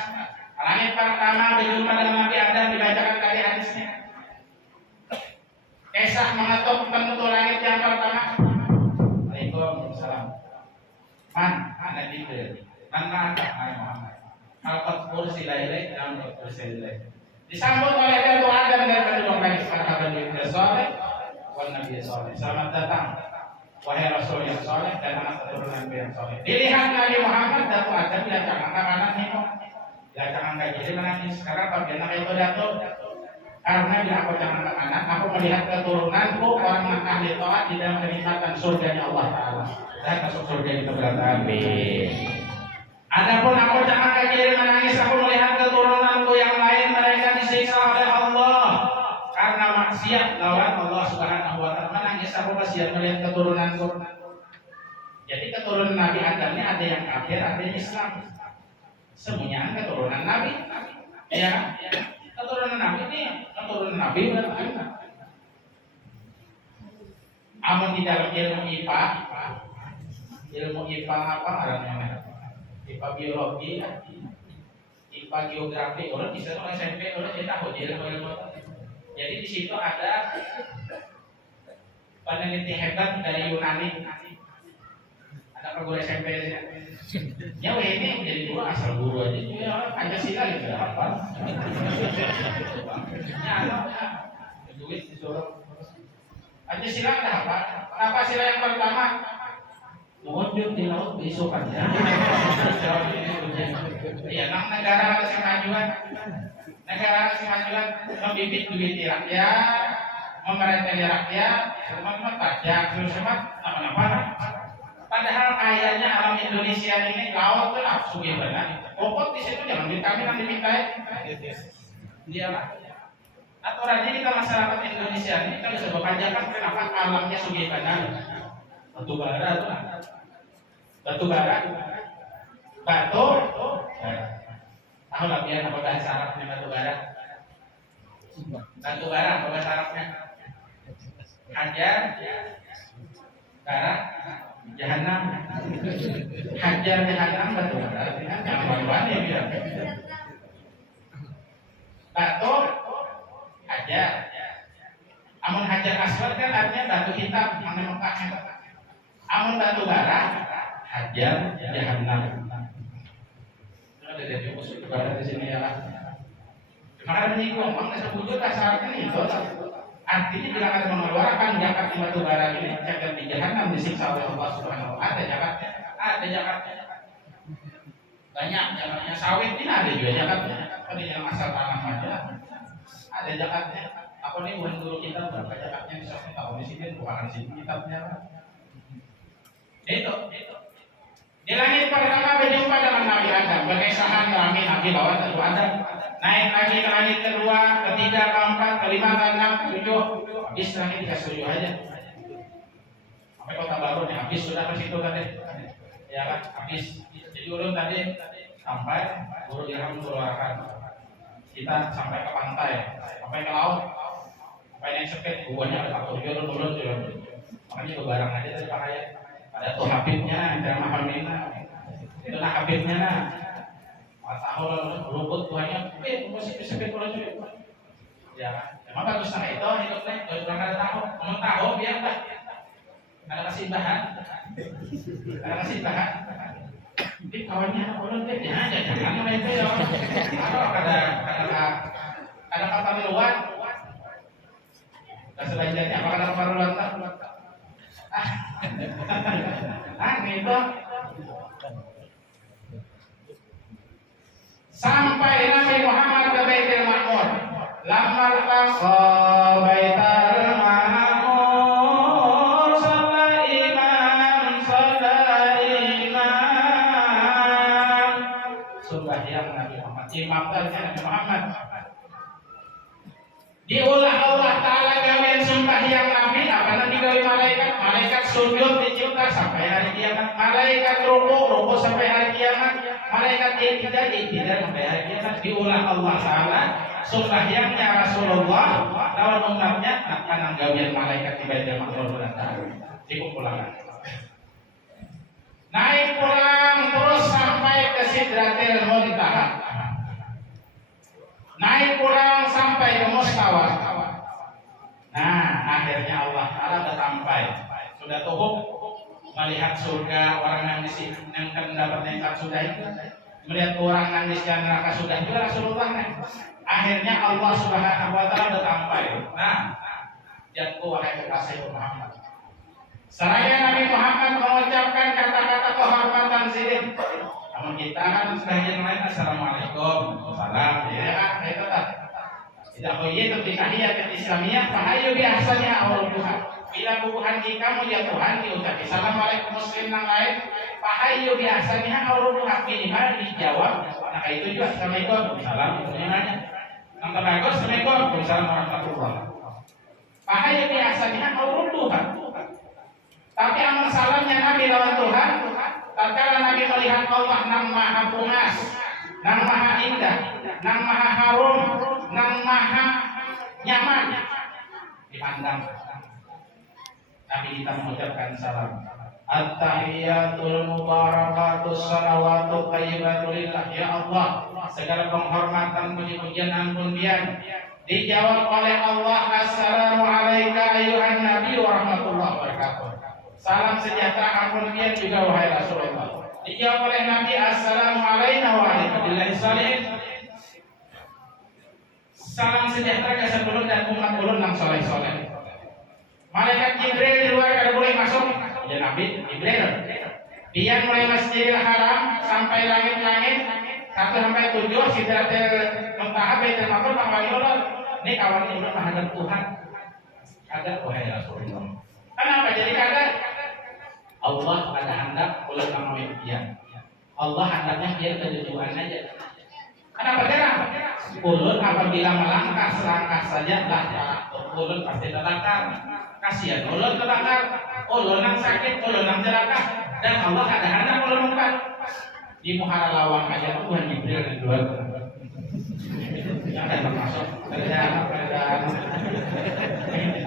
Langit pertama berjumpa dengan Nabi Adam dibacakan tadi hadisnya. Kisah mengetuk pintu langit yang pertama. Waalaikumsalam. Mana Jibril? Mana Muhammad? Al-Qad kursi lailai dan kursi lailai. Disambut oleh Datu Adam dan penduduk langit para Nabi Soleh wal Nabi Soleh. Selamat datang wahai Rasul yang soleh dan anak keturunan Nabi yang soleh. Dilihat Nabi Muhammad Datu Adam dia jangan kanan nengok, dia jangan kayak gini menangis. Sekarang kalau dia nak itu Datu, karena bila aku jangan ke kanan, aku melihat keturunanku orang yang ahli taat di dalam kenikmatan surganya Allah Taala dan masuk surga kita berada. Amin. Adapun aku jangan kayak gini menangis, aku melihat keturunanku yang lain mereka disiksa oleh Allah karena maksiat lawan Allah Subhanahu wa taala. Menangis aku kasihan melihat keturunanku. Jadi keturunan Nabi Adam ini ada yang kafir, ada yang Islam. Semuanya keturunan Nabi. Ya, keturunan Nabi ini keturunan Nabi berarti. Amun di dalam ilmu IPA apa namanya? IPA biologi, IPA geografi, orang bisa orang SMP, orang jadi tahu ilmu. Jadi di situ ada peneliti hebat dari Yunani. Ada guru SMP ya ini jadi guru asal guru aja ya Pancasila gitu apa ya duit disuruh Pancasila ada apa? Apa sila yang pertama? Mengunjung di laut besokannya. Iya, negara kemajuan, membibit duit rakyat, memerintah rakyat, teman-teman pajak, terus apa? Padahal kayaknya alam Indonesia ini laut tuh langsung gimana? Pokok di situ jangan kami nanti minta dia lah. Aturannya kita masyarakat Indonesia ini kita bisa berpajakan kenapa alamnya sugih badan batu bara batu tahu lah biar apa bahasa Arabnya batu bara apa bahasa Arabnya hajar bara jahanam hajar jahanam batu bara jangan malu-malu ya biar batu hajar. Amun hajar aswad kan artinya batu hitam yang Mekah. Amun batu bara hajar jahanam. Ada dari usul bara di sini ya. Maka ini ngomong nggak sebujur dasarnya itu. Artinya bila ada mengeluarkan zakat di batu bara ini jagat di jahanam disiksa oleh Allah Subhanahu wa taala. Ada zakatnya. Banyak zakatnya sawit ini ada juga zakatnya. Kalau yang asal tanam aja. Ada zakatnya. Apa nih bukan guru kita berapa zakatnya misalnya tahu di sini bukan sini kitabnya. Itu. Di langit pertama berjumpa dengan Nabi Adam. Berkesahan Nabi lawan Nabi Adam. Naik lagi ke langit kedua, ketiga, keempat, kelima, keenam, ketujuh. Habis langit dikasih 7 aja. Sampai kota baru nih habis sudah ke situ tadi. Ya kan habis. Jadi ulun tadi sampai guru dirham keluarkan. Kita sampai ke pantai, sampai ke laut, sampai yang sepet, buahnya ada faktor turun. Makanya bebarang aja dari bahaya. Ada tuh Habibnya, jangan mahamina. Itu lah Habibnya lah. Matahol rumput buahnya, masih sepet pulau juga. Ya, emang bagus nah itu hidupnya, kalau kurang ada tahu, mau tahu biar lah. Ada kasih bahan. Jadi kawannya orang teh jangan main teh ya. Ada kata luar. Selanjutnya apa kata parulan tak? Itu sampai Nabi Muhammad ke Baitul Maqmur. Lammal qaqa Baitul Maqmur shalla imam sembahyang Nabi Muhammad. Imam Nabi Muhammad. Diulah Allah Ta'ala gawean sembahyang Nabi apa digawe malaikat sujud dicipta sampai hari kiamat, malaikat ruku sampai hari kiamat, malaikat iktidal sampai hari kiamat. Diulah Allah Ta'ala sembahyangnya Rasulullah lawan umatnya akan gawean malaikat di Baitul Maqmur dikumpulkan. Naik pulang terus sampai ke Sidratil Muntaha. Naik pulang sampai ke Mustawa. Nah, akhirnya Allah Ta'ala sudah sampai. Sudah tuhuk melihat surga, orang yang dapat nikmat sudah itu. Melihat orang yang di neraka sudah juga Rasulullah. Akhirnya Allah Subhanahu wa Ta'ala sudah sampai. Nah, jatuh wahai kekasih Muhammad. Seraya Nabi Muhammad mengucapkan kata-kata kehormatan zikir. Namun kita kan sebagian lain assalamualaikum, salam, ya itu tak. Tidak boleh itu tahiyat Islamiyah, fahayu biasanya awal Tuhan. Bila bubuhan kamu ya Tuhan diucap assalamualaikum muslim yang lain, fahayu biasanya awal Tuhan minimal dijawab. Nah itu juga assalamualaikum, salam semuanya. Yang terbagus assalamualaikum, salam warahmatullah. Fahayu biasanya awal Tuhan. Tapi amal salamnya Nabi lawan Tuhan. Tatkala Nabi melihat Allah nang maha puas, nang maha indah, nang maha harum, nang maha nyaman dipandang. Nabi kita mengucapkan salam. At-tahiyatul mubarakatus salawatu thayyibatul lillah. Ya Allah, segala penghormatan puji-pujian ampun biar dijawab oleh Allah. Assalamu alayka ayuhan nabi wa rahmatullahi wabarakatuh. Salam sejahtera ampun juga wahai Rasulullah. Dijawab oleh Nabi, Assalamualaikum warahmatullahi wabarakatuh. Salam sejahtera ke sebelum dan umat ulun yang soleh-soleh. Malaikat Jibril di luar kada boleh masuk. Ya Nabi Jibril. Dia mulai Masjidil Haram sampai langit-langit 1 sampai 7 Sidratil Muntaha Baitul Maqdis wali ulun. Ini kawan ulun menghadap Tuhan. Ada wahai Rasulullah. Kenapa jadi kagak? Allah ada hendak ulun ngomongin dia. Allah hendaknya biar kejujuran aja. Kenapa jarang? Ulun apabila melangkah selangkah saja ulun pasti terbakar. Kasihan ulun terbakar. Ulun yang sakit, ulun yang celaka. Dan Allah ada hendak ulun umpat. Di muhara lawang aja Tuhan Jibril di luar. Yang ada termasuk terjadi pada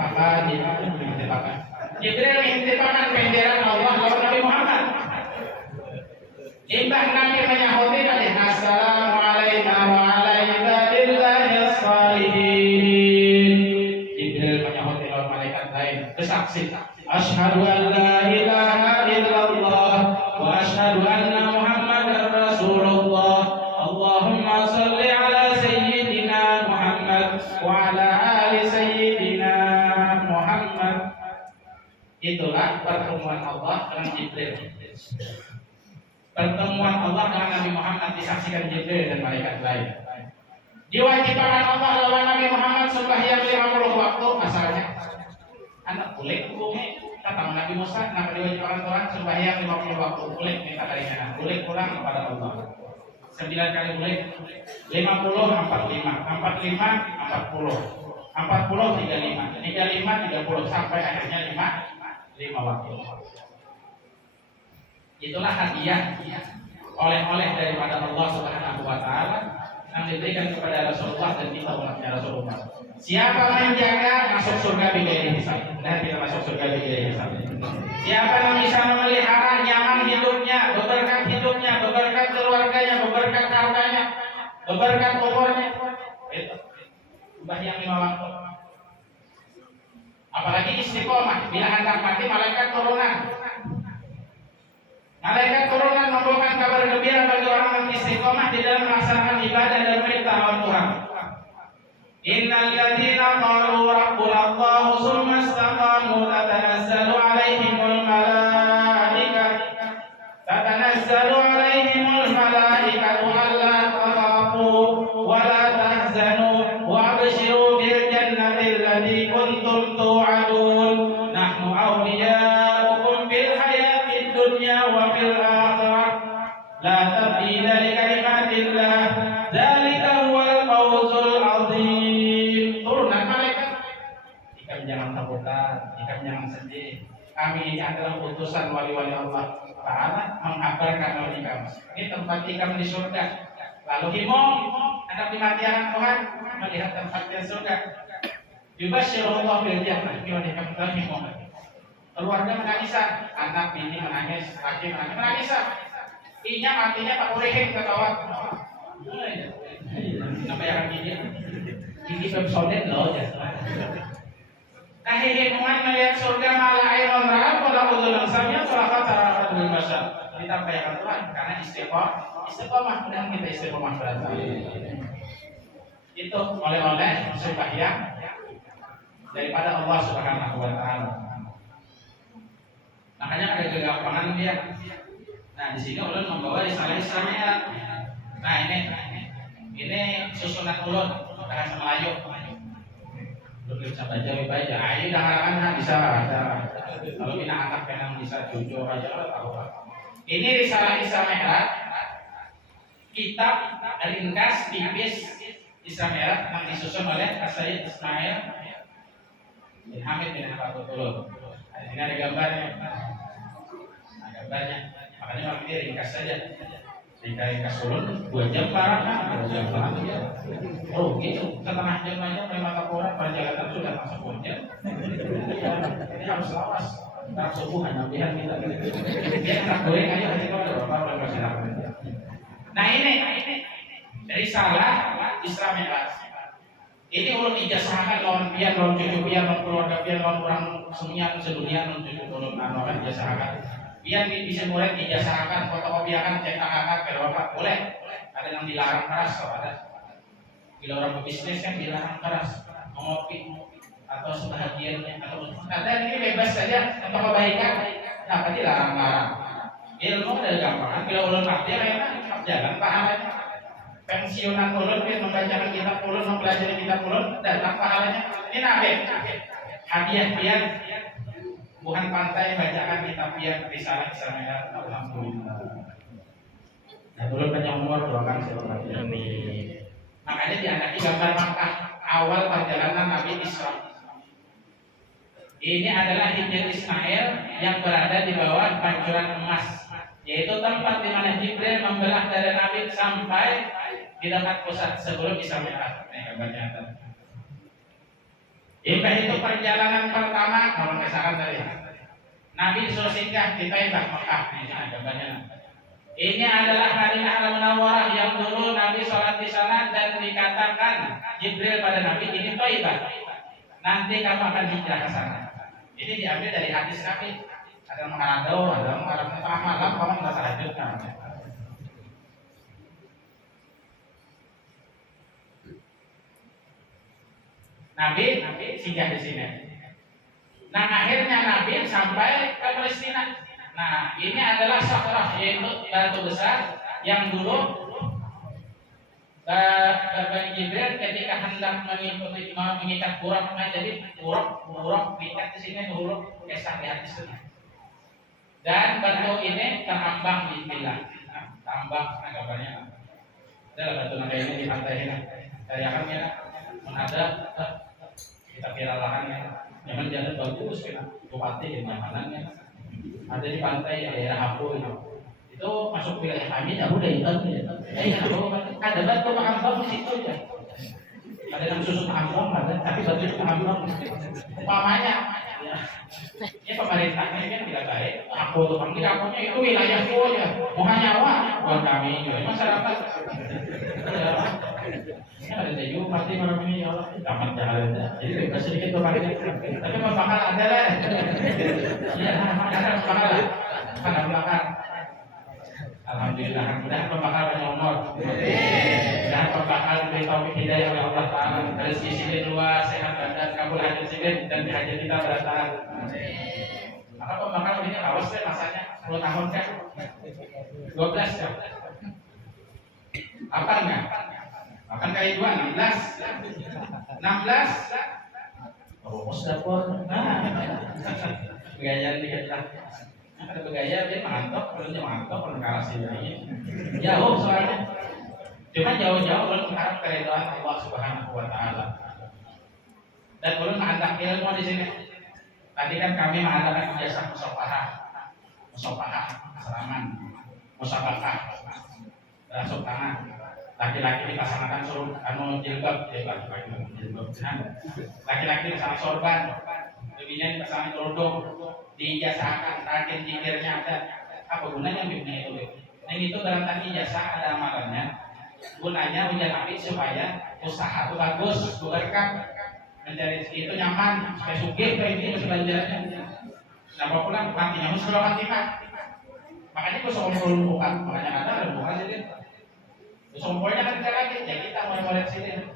apa di apa? Jibril menghentikan bendera Allah lawan Nabi Muhammad. Imbah Nabi menyahuti tadi Assalamualaikum warahmatullahi wabarakatuh. Jibril menyahuti lawan malaikat lain bersaksi Asyhadu an la ilaha illallah wa asyhadu anna Muhammadar Rasulullah. Allahumma shalli ala sayyidina Muhammad wa ala ali sayyidina Muhammad. Itulah pertemuan Allah dengan Jibril. Pertemuan Allah dengan Nabi Muhammad disaksikan Jibril dan malaikat lain. Diwajibkan Allah lawan Nabi Muhammad sembahyang 50 waktu asalnya. Anak boleh hukumnya kata Nabi Musa, kenapa diwajibkan Tuhan sembahyang 50 waktu? Boleh minta kalinya, boleh kurang kepada Allah. 9 kali boleh, 50, 45, 40, 35, 30 sampai akhirnya 5 waktu. Itulah hadiah oleh-oleh daripada Allah Subhanahu wa taala yang diberikan kepada Rasulullah dan kita umatnya Rasulullah. Siapa menjaga masuk surga bighairi hisab. Dan kita masuk surga bighairi hisab. Siapa yang bisa memelihara nyaman hidupnya, berberkat hidupnya, berberkat keluarganya, berberkat hartanya, berberkat umurnya. Itu sembahyang 5 waktu. Apalagi istiqomah, bila hendak mati malaikat turunan. Malaikat turunan membawakan kabar gembira bagi orang yang istiqomah di dalam melaksanakan ibadah dan perintah Tuhan. Innal ladzina qalu rabbuna Allah tsumma istaqamu tatanazzalu alaihimul malaikatu alla takhafu wa la tahzanu wa abshiru bil jannati allati kuntum tu'adun. Nahnu awliya'ukum fil hayatid dunya wa fil akhirah la tabdila li kalimatillah dzalika huwal fawzul 'adzim. Turunan malaikat, ikam jangan takutan, ikam jangan sedih. Kami ini adalah utusan wali-wali Allah Ta'ala mengabarkan oleh ikam. Ini tempat ikam di surga. Lalu himong anak dimatikan Tuhan melihat tempatnya surga. Yubasyirullah bil jannah. Ini ikam himong. Keluarga menangisan, anak bini menangis, laki menangis, menangisan. Inya matinya tak boleh ketawa. Apa yang ini? Ini episode loh ya. Himungan melihat surga malah airun ra'at wala udhulun samia wala khatara bil bashar. Ditampaikan Tuhan karena istiqomah mudah kita istiqomah berarti. Itu oleh-oleh sembahyang daripada Allah Subhanahu wa taala. Makanya ada kegampangan dia. Nah, di sini ulun membawa risalah-risalahnya. Nah, ini susunan ulun bahasa Melayu. Lu bisa baca. Ini dah harangan bisa baca. Kalau kita anak penang bisa jujur aja tahu. Ini risalah merah. Kitab ringkas tipis Isra Merah yang disusun oleh Sayyid Ismail bin Hamid bin Habatul. Ini ada gambarnya. Gambarnya. Makanya kalau ini ringkas saja. Ringkas ulun 2 jam parah, 2 jam parah. Oh gitu, setengah jam aja memang laporan perjalanan sudah masuk jam. Ini harus lawas. Ntar subuh hanya lihat kita. Dia tak goreng aja nanti kalau ada apa. Nah ini dari salah Isra Mi'raj. Ini ulun ijazahkan lawan pian, lawan cucu pian, lawan keluarga pian, lawan orang semuanya sedunia, lawan cucu ulun kan ijazahkan. Pian bisa murid ijazahkan, fotokopiakan, cetakan, berapa boleh. Ada yang dilarang keras, ada. Bila orang berbisnis kan dilarang keras, mengopi atau sebahagiannya atau ada ini bebas saja untuk kebaikan. Kenapa dilarang-larang? Ilmu ada gampang. Bila ulun praktek, enak jalan pahalanya. Pensiunan ulun biar membacakan kitab ulun, mempelajari kitab ulun, datang pahalanya. Ini nabi, hadiah biar bukan pantai bacakan kitab biar risalah Islamiyah. Alhamdulillah. Nah, ulun panjang umur doakan seorang. Amin. Makanya diangkat gambar Makkah awal perjalanan Nabi Isra. Ini adalah Hijr Ismail yang berada di bawah pancuran emas, yaitu tempat di mana Jibril membelah dada Nabi sampai di dekat pusat sebelum Isra Mi'raj. Gambarnya ada. Itu perjalanan pertama kalau kesalahan tadi. Nabi disuruh singgah di Taibah Mekah. Ini gambarnya. Ini adalah Madinah Al-Munawwarah yang dulu Nabi sholat di sana dan dikatakan Jibril pada Nabi ini Taibah. Nanti kamu akan hijrah ke sana. Ini diambil dari hadis Nabi. Ada yang mengadau, ada yang mengharapkan tengah malam kamu nggak tahajud kan? Nabi singgah di sini. Nah akhirnya Nabi sampai ke Palestina. Nah ini adalah Sakrah, yaitu batu besar yang dulu Bapak Jibril ketika hendak mengikat buruk, jadi buruk diikat di sini huruf kisah di hadis itu. Dan batu ini terambang di bilah, tambang gambarnya. Adalah batu naga ini di pantai ini. Kayakannya ada kita kira lahannya, nyaman jalan bagus kan, bupati nyamanannya. Ada di pantai daerah Hapo itu masuk wilayah kami, ya udah itu ada batu pengambang di situ ya. Ada yang susu pengambang ada, tapi batu itu pengambang. Umpamanya, ya pemerintahnya kan tidak baik. Aku tuh panggil akunya itu wilayahku ya, bukan nyawa buat kami, masyarakat. Ya ada juga pasti malam ini ya Allah tamat jalan. Jadi bebas sedikit tuh pakai. Tapi mau bakal ada lah. Ya ada bakal lah. Ada belakang. Alhamdulillah, mudah pembakal banyak umur. Dan pembakal diberi taufik hidayah oleh Allah Taala. Rezeki sini luas, sehat badan, kabul hajat sini dan hajat kita berantakan. Maka pembakal ini awas deh masanya 10 tahun kan? 12 kan? Apa enggak? Makan kali 2, 16. Oh, dapur. Gaya dikit lah. Ada bergaya dia mantok, perlunya mantok, perlu kalah sini. Jauh soalnya. Cuma jauh-jauh belum mengharap keridhaan Allah Subhanahu Wa Taala. Dan belum mengandalkan ilmu di sini. Tadi kan kami mengadakan jasa musafahah, selaman, musabakah, basuh tangan. Laki-laki dipasangkan suruh jilbab. Laki-laki dipasang sorban, lebihnya dipasang kerudung, diijazahkan, rajin zikirnya ada. Apa gunanya bibnya itu? Yang itu dalam tadi ijazah ada amalannya. Gunanya ujian apik supaya usaha itu bagus, berkah, mencari rezeki itu nyaman, supaya sugih kayak ini masih belajarnya. Nah, kalau pulang matinya harus kalau matikan. Makanya gue soal bukan, makanya ada bukan jadi. Sompolnya kan kita lagi, ya kita mulai sini.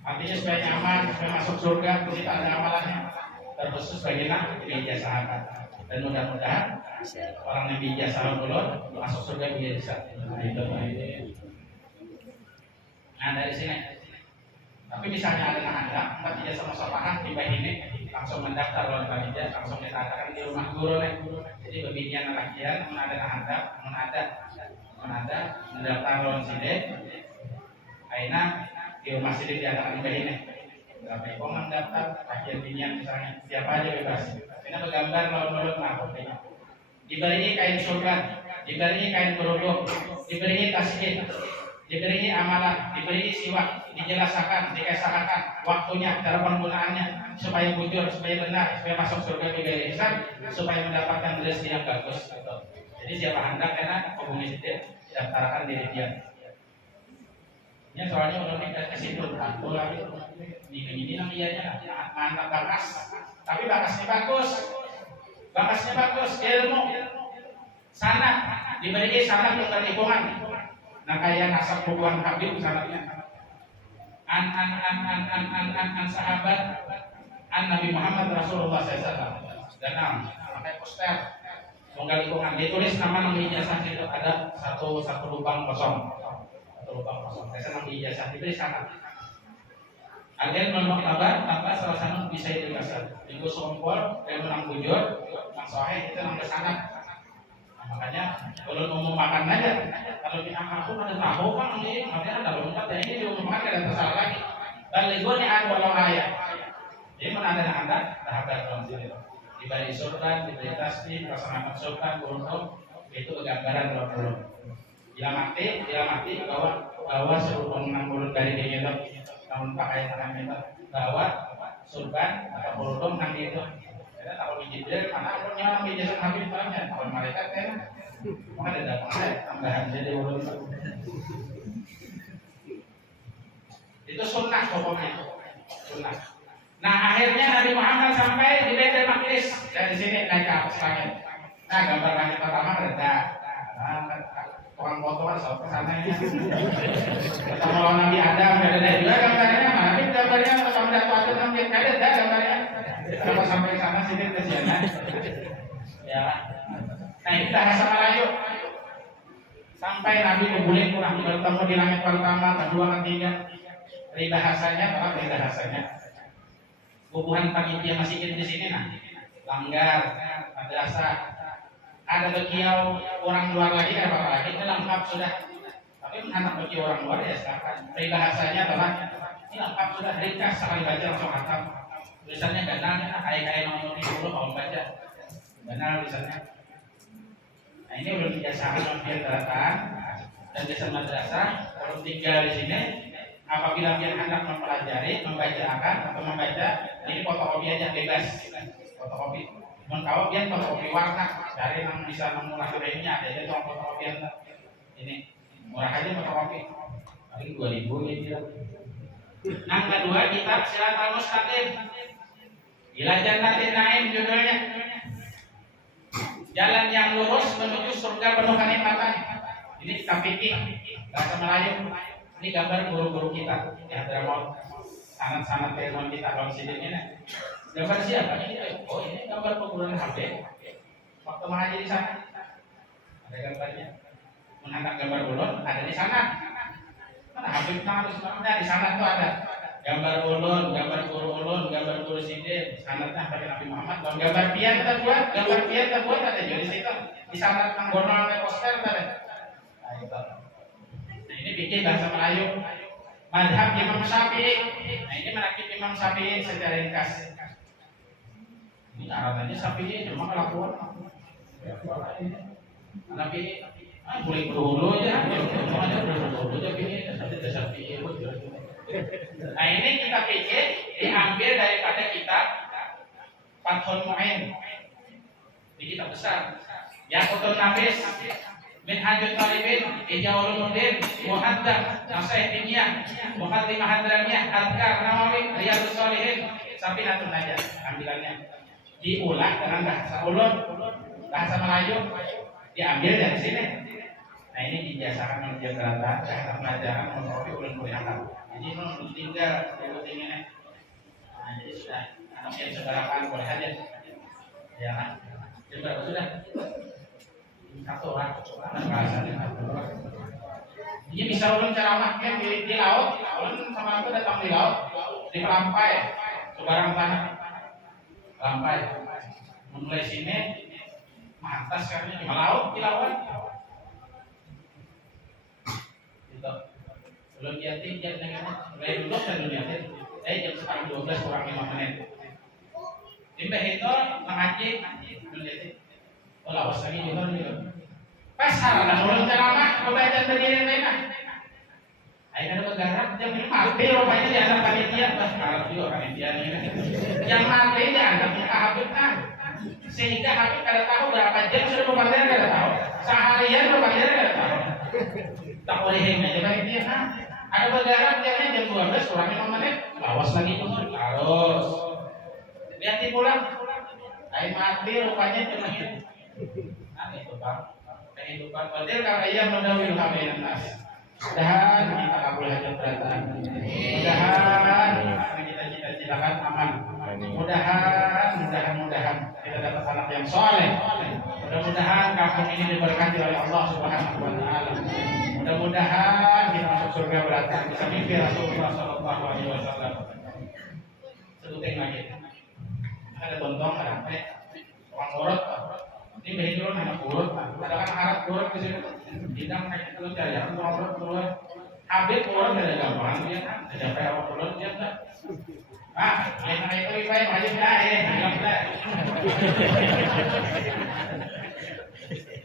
Artinya supaya nyaman, supaya masuk surga, kita ada amalannya. Terkhusus bagi nak diijazahkan. Dan mudah-mudahan orang yang diijazahkan dulu masuk surga bisa. Nah dari sini. Tapi misalnya ada anak, tempat ijazah musafahah di ini langsung mendaftar oleh panitia, langsung dikatakan di rumah guru nih. Jadi beginian latihan, ada mendaftar lawan sidik. Aina di rumah sidik diadakan ini. Berapa ekor mendaftar, bagian binian misalnya, siapa aja bebas. Ini bergambar lawan-lawan mahkotanya. Diberi kain surga, diberi kain kerudung, diberi tasbih, diberi amalan, diberi siwak, dijelaskan, dikisahkan waktunya, cara penggunaannya supaya bujur, supaya benar, supaya masuk surga bigairu hisab, supaya mendapatkan rezeki yang bagus. Jadi siapa hendak enak hubungi sidik, daftarkan diri dia. Ya soalnya kalau kita ke situ aku lagi ini nang iyanya mantap bakas. Tapi bakasnya bagus, ilmu, sanad, diberi sanad untuk lingkungan. Nah kayak nasab hubungan Habib sanadnya. An sahabat an Nabi Muhammad Rasulullah SAW. Dan pakai poster, tunggal lingkungan. Ditulis nama ijazah itu ada satu lubang kosong. Saya senang ijazah diberi sanad. Agen menolak kabar tanpa salah satu bisa dikasih. Minggu sompol, menang bujur, nang sohe itu nang sanad. Makanya kalau ngomong makan aja, kalau kita aku ada tahu kan ini, makanya ada lompat ya ini diumumkan ada tersalah lagi. Dan liburnya ada walau raya. Jadi mana ada anda sahabat dalam sini. Diberi surban, diberi tasbih, pasangan surban, burung itu gambaran dalam burung. Bila mati bawa seluruh pengenang dari dia itu. Namun pakai tangan itu bawa surban atau burung nanti itu. Jadi kalau Jibril mana pun yang ijazah Habib banyak. Kalau malaikat kan, maka ada tambahan jadi burung. Itu sunnah pokoknya. Sunnah. Nah akhirnya Nabi Muhammad sampai di Baitul Maqdis. Dari sini naik ke atas langit. Nah gambar langit pertama reda. Orang foto kan soal kesana ya. Ketemu Nabi Adam ada juga gambarnya. Tapi gambarnya sama Datu Adam Nabi ada gambarnya. Kalau sampai ke sana sini ke sana. Ya. Nah ini bahasa Melayu. Sampai Nabi berguling kurang bertemu di langit pertama, kedua, ketiga. Dari bahasanya. Hubungan panitia masjid di sini langgar, madrasah. Ada bekiau orang luar lagi, ada apa lagi, ini lengkap sudah. Tapi anak bagi orang luar ya silakan. Dari bahasanya teman, ini lengkap sudah, ringkas sekali baca langsung hantam. Tulisannya ganal, kayak nomor 10 kalau baca. Ganal tulisannya. Nah ini belum dijasahkan mampir datang dan jasa madrasah. Kalau tinggal di sini, apabila dia hendak mempelajari, membaca atau membaca, ini fotokopi aja bebas, fotokopi. Kalau dia fotokopi warna, dari yang bisa mengulang remnya, ada yang fotokopi ini murah aja fotokopi, paling 2000 ya. Yang kedua kitab Siratal Mustaqim, ila jannatin naim judulnya, jalan yang lurus menuju surga penuh kenikmatan. Ini kitab fikih bahasa Melayu. Ini gambar guru-guru kita yang drama sanad-sanad ilmuwan kita dalam sini ini. Gambar siapa ini? Oh ini gambar perguruan Habib. Waktu mengaji di sana ada gambarnya. Mengangkat gambar ulun ada di sana. Mana Habib harus di sana tuh ada gambar ulun, gambar guru ulun, gambar guru Sidin. Sanadnya pakai Nabi Muhammad. Dan gambar pian kita buat ada juga di situ. Di sana tang bornol poster ada. Nah itu. Ini bikin bahasa Melayu. Madhab Imam Syafi'i. Nah ini menakib Imam Syafi'i secara ringkas. Ini arahannya Syafi'i cuma kelakuan. Tapi boleh berhulu ya. Syafi'i. Nah ini kita pikir diambil daripada kitab Fathul Mu'in. Ini kitab besar. Yaqutul Nafis. Minhajul Talibin, Ijazul Ulumuddin, Muhaddab, Nasihat Diniyah, Muqaddimah Hadramiyah, Adhkar Nawawi, Riyadhus Shalihin, Safinatun Najah. Ambilannya diulang dengan bahasa ulun, bahasa Melayu, diambil dari sini. Nah ini dijasakan oleh Jakarta, bahasa pelajaran mengopi ulun kuliah. Jadi menurut tinggal ini. Nah jadi sudah, anak yang saudarakan boleh aja. Ya kan? Jadi sudah. Satu orang ini bisa ulun ceramahkan di laut, ulun sama aku datang di laut, di pelampai, sebarang tanah, pelampai, mulai sini, mantas karena cuma laut di laut, gitu. Belum liatin jam mulai dulu dan belum liatin, jam sekarang 12 kurang 5 menit. Timbah itu mengaji, belum liatin. Oh lawas lagi juga nih. Pas harana ulun ceramah, membaca berdiri lain. Ayo ada bergerak, jam 5 mati rupanya dianggap panitia. Harap juga panitia ini. Yang mati dianggap muka Habib sehingga Habib kada tahu berapa jam sudah berpandang kada tahu. Seharian berpandang kada tahu. Tak boleh aja panitia Ada begaran jamnya jam 12 kurang 5 menit, lawas lagi tuh. Harus. Lihat pulang. Air mati rupanya cuma itu. Nah itu Bang. Kehidupan batil karena ia mendahului hamilan nas. Mudah-mudahan kita kabul hajat berat. Mudah-mudahan kita cita-citakan aman. Mudah-mudahan kita dapat anak yang soleh. Mudah-mudahan kampung ini diberkati oleh Allah Subhanahu wa taala. Mudah-mudahan kita masuk surga berat bisa mimpi Rasulullah sallallahu alaihi wasallam. Seduting lagi. Ada tontong ada apa? Orang urut. Ini behidron anak urut. Ada kan harap urut di sini. Bidang kayak itu ya, urut urut. Habib urut ada gampang dia kan. Ada kayak urut dia kan. Yang itu baik maju dah bilang dah.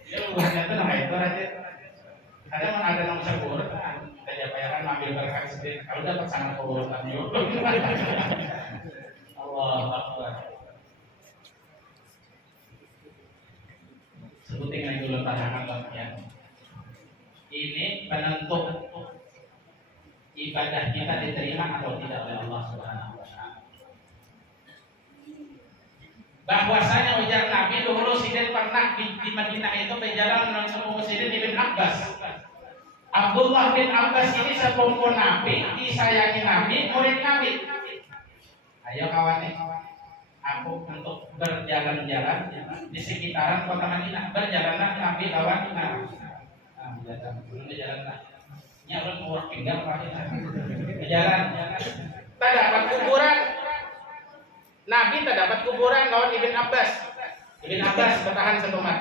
Ya buahnya tuh nah itu aja. Ada nomor urut. Kita bayaran ambil berkat sendiri. Kalau dapat sangat urutan yuk. Allah Akbar. Sebutin lagi dulu tantangan ya. Ini penentu ibadah kita diterima atau tidak oleh Allah Subhanahu wa taala. Bahwasanya ujar Nabi dulu Sidin pernah di Madinah itu berjalan dengan sepupu Sidin Ibn Abbas. Abdullah bin Abbas ini sepupu Nabi, disayangi Nabi, murid Nabi. Ayo kawan aku untuk berjalan-jalan di sekitaran kota Madinah. Berjalanlah Nabi lawan Nabi. Berjalanlah. Ini orang orang pinggang Pak. Berjalan. Tak dapat kuburan. Nabi tak dapat kuburan lawan Ibn Abbas. Ibn Abbas bertahan setumat.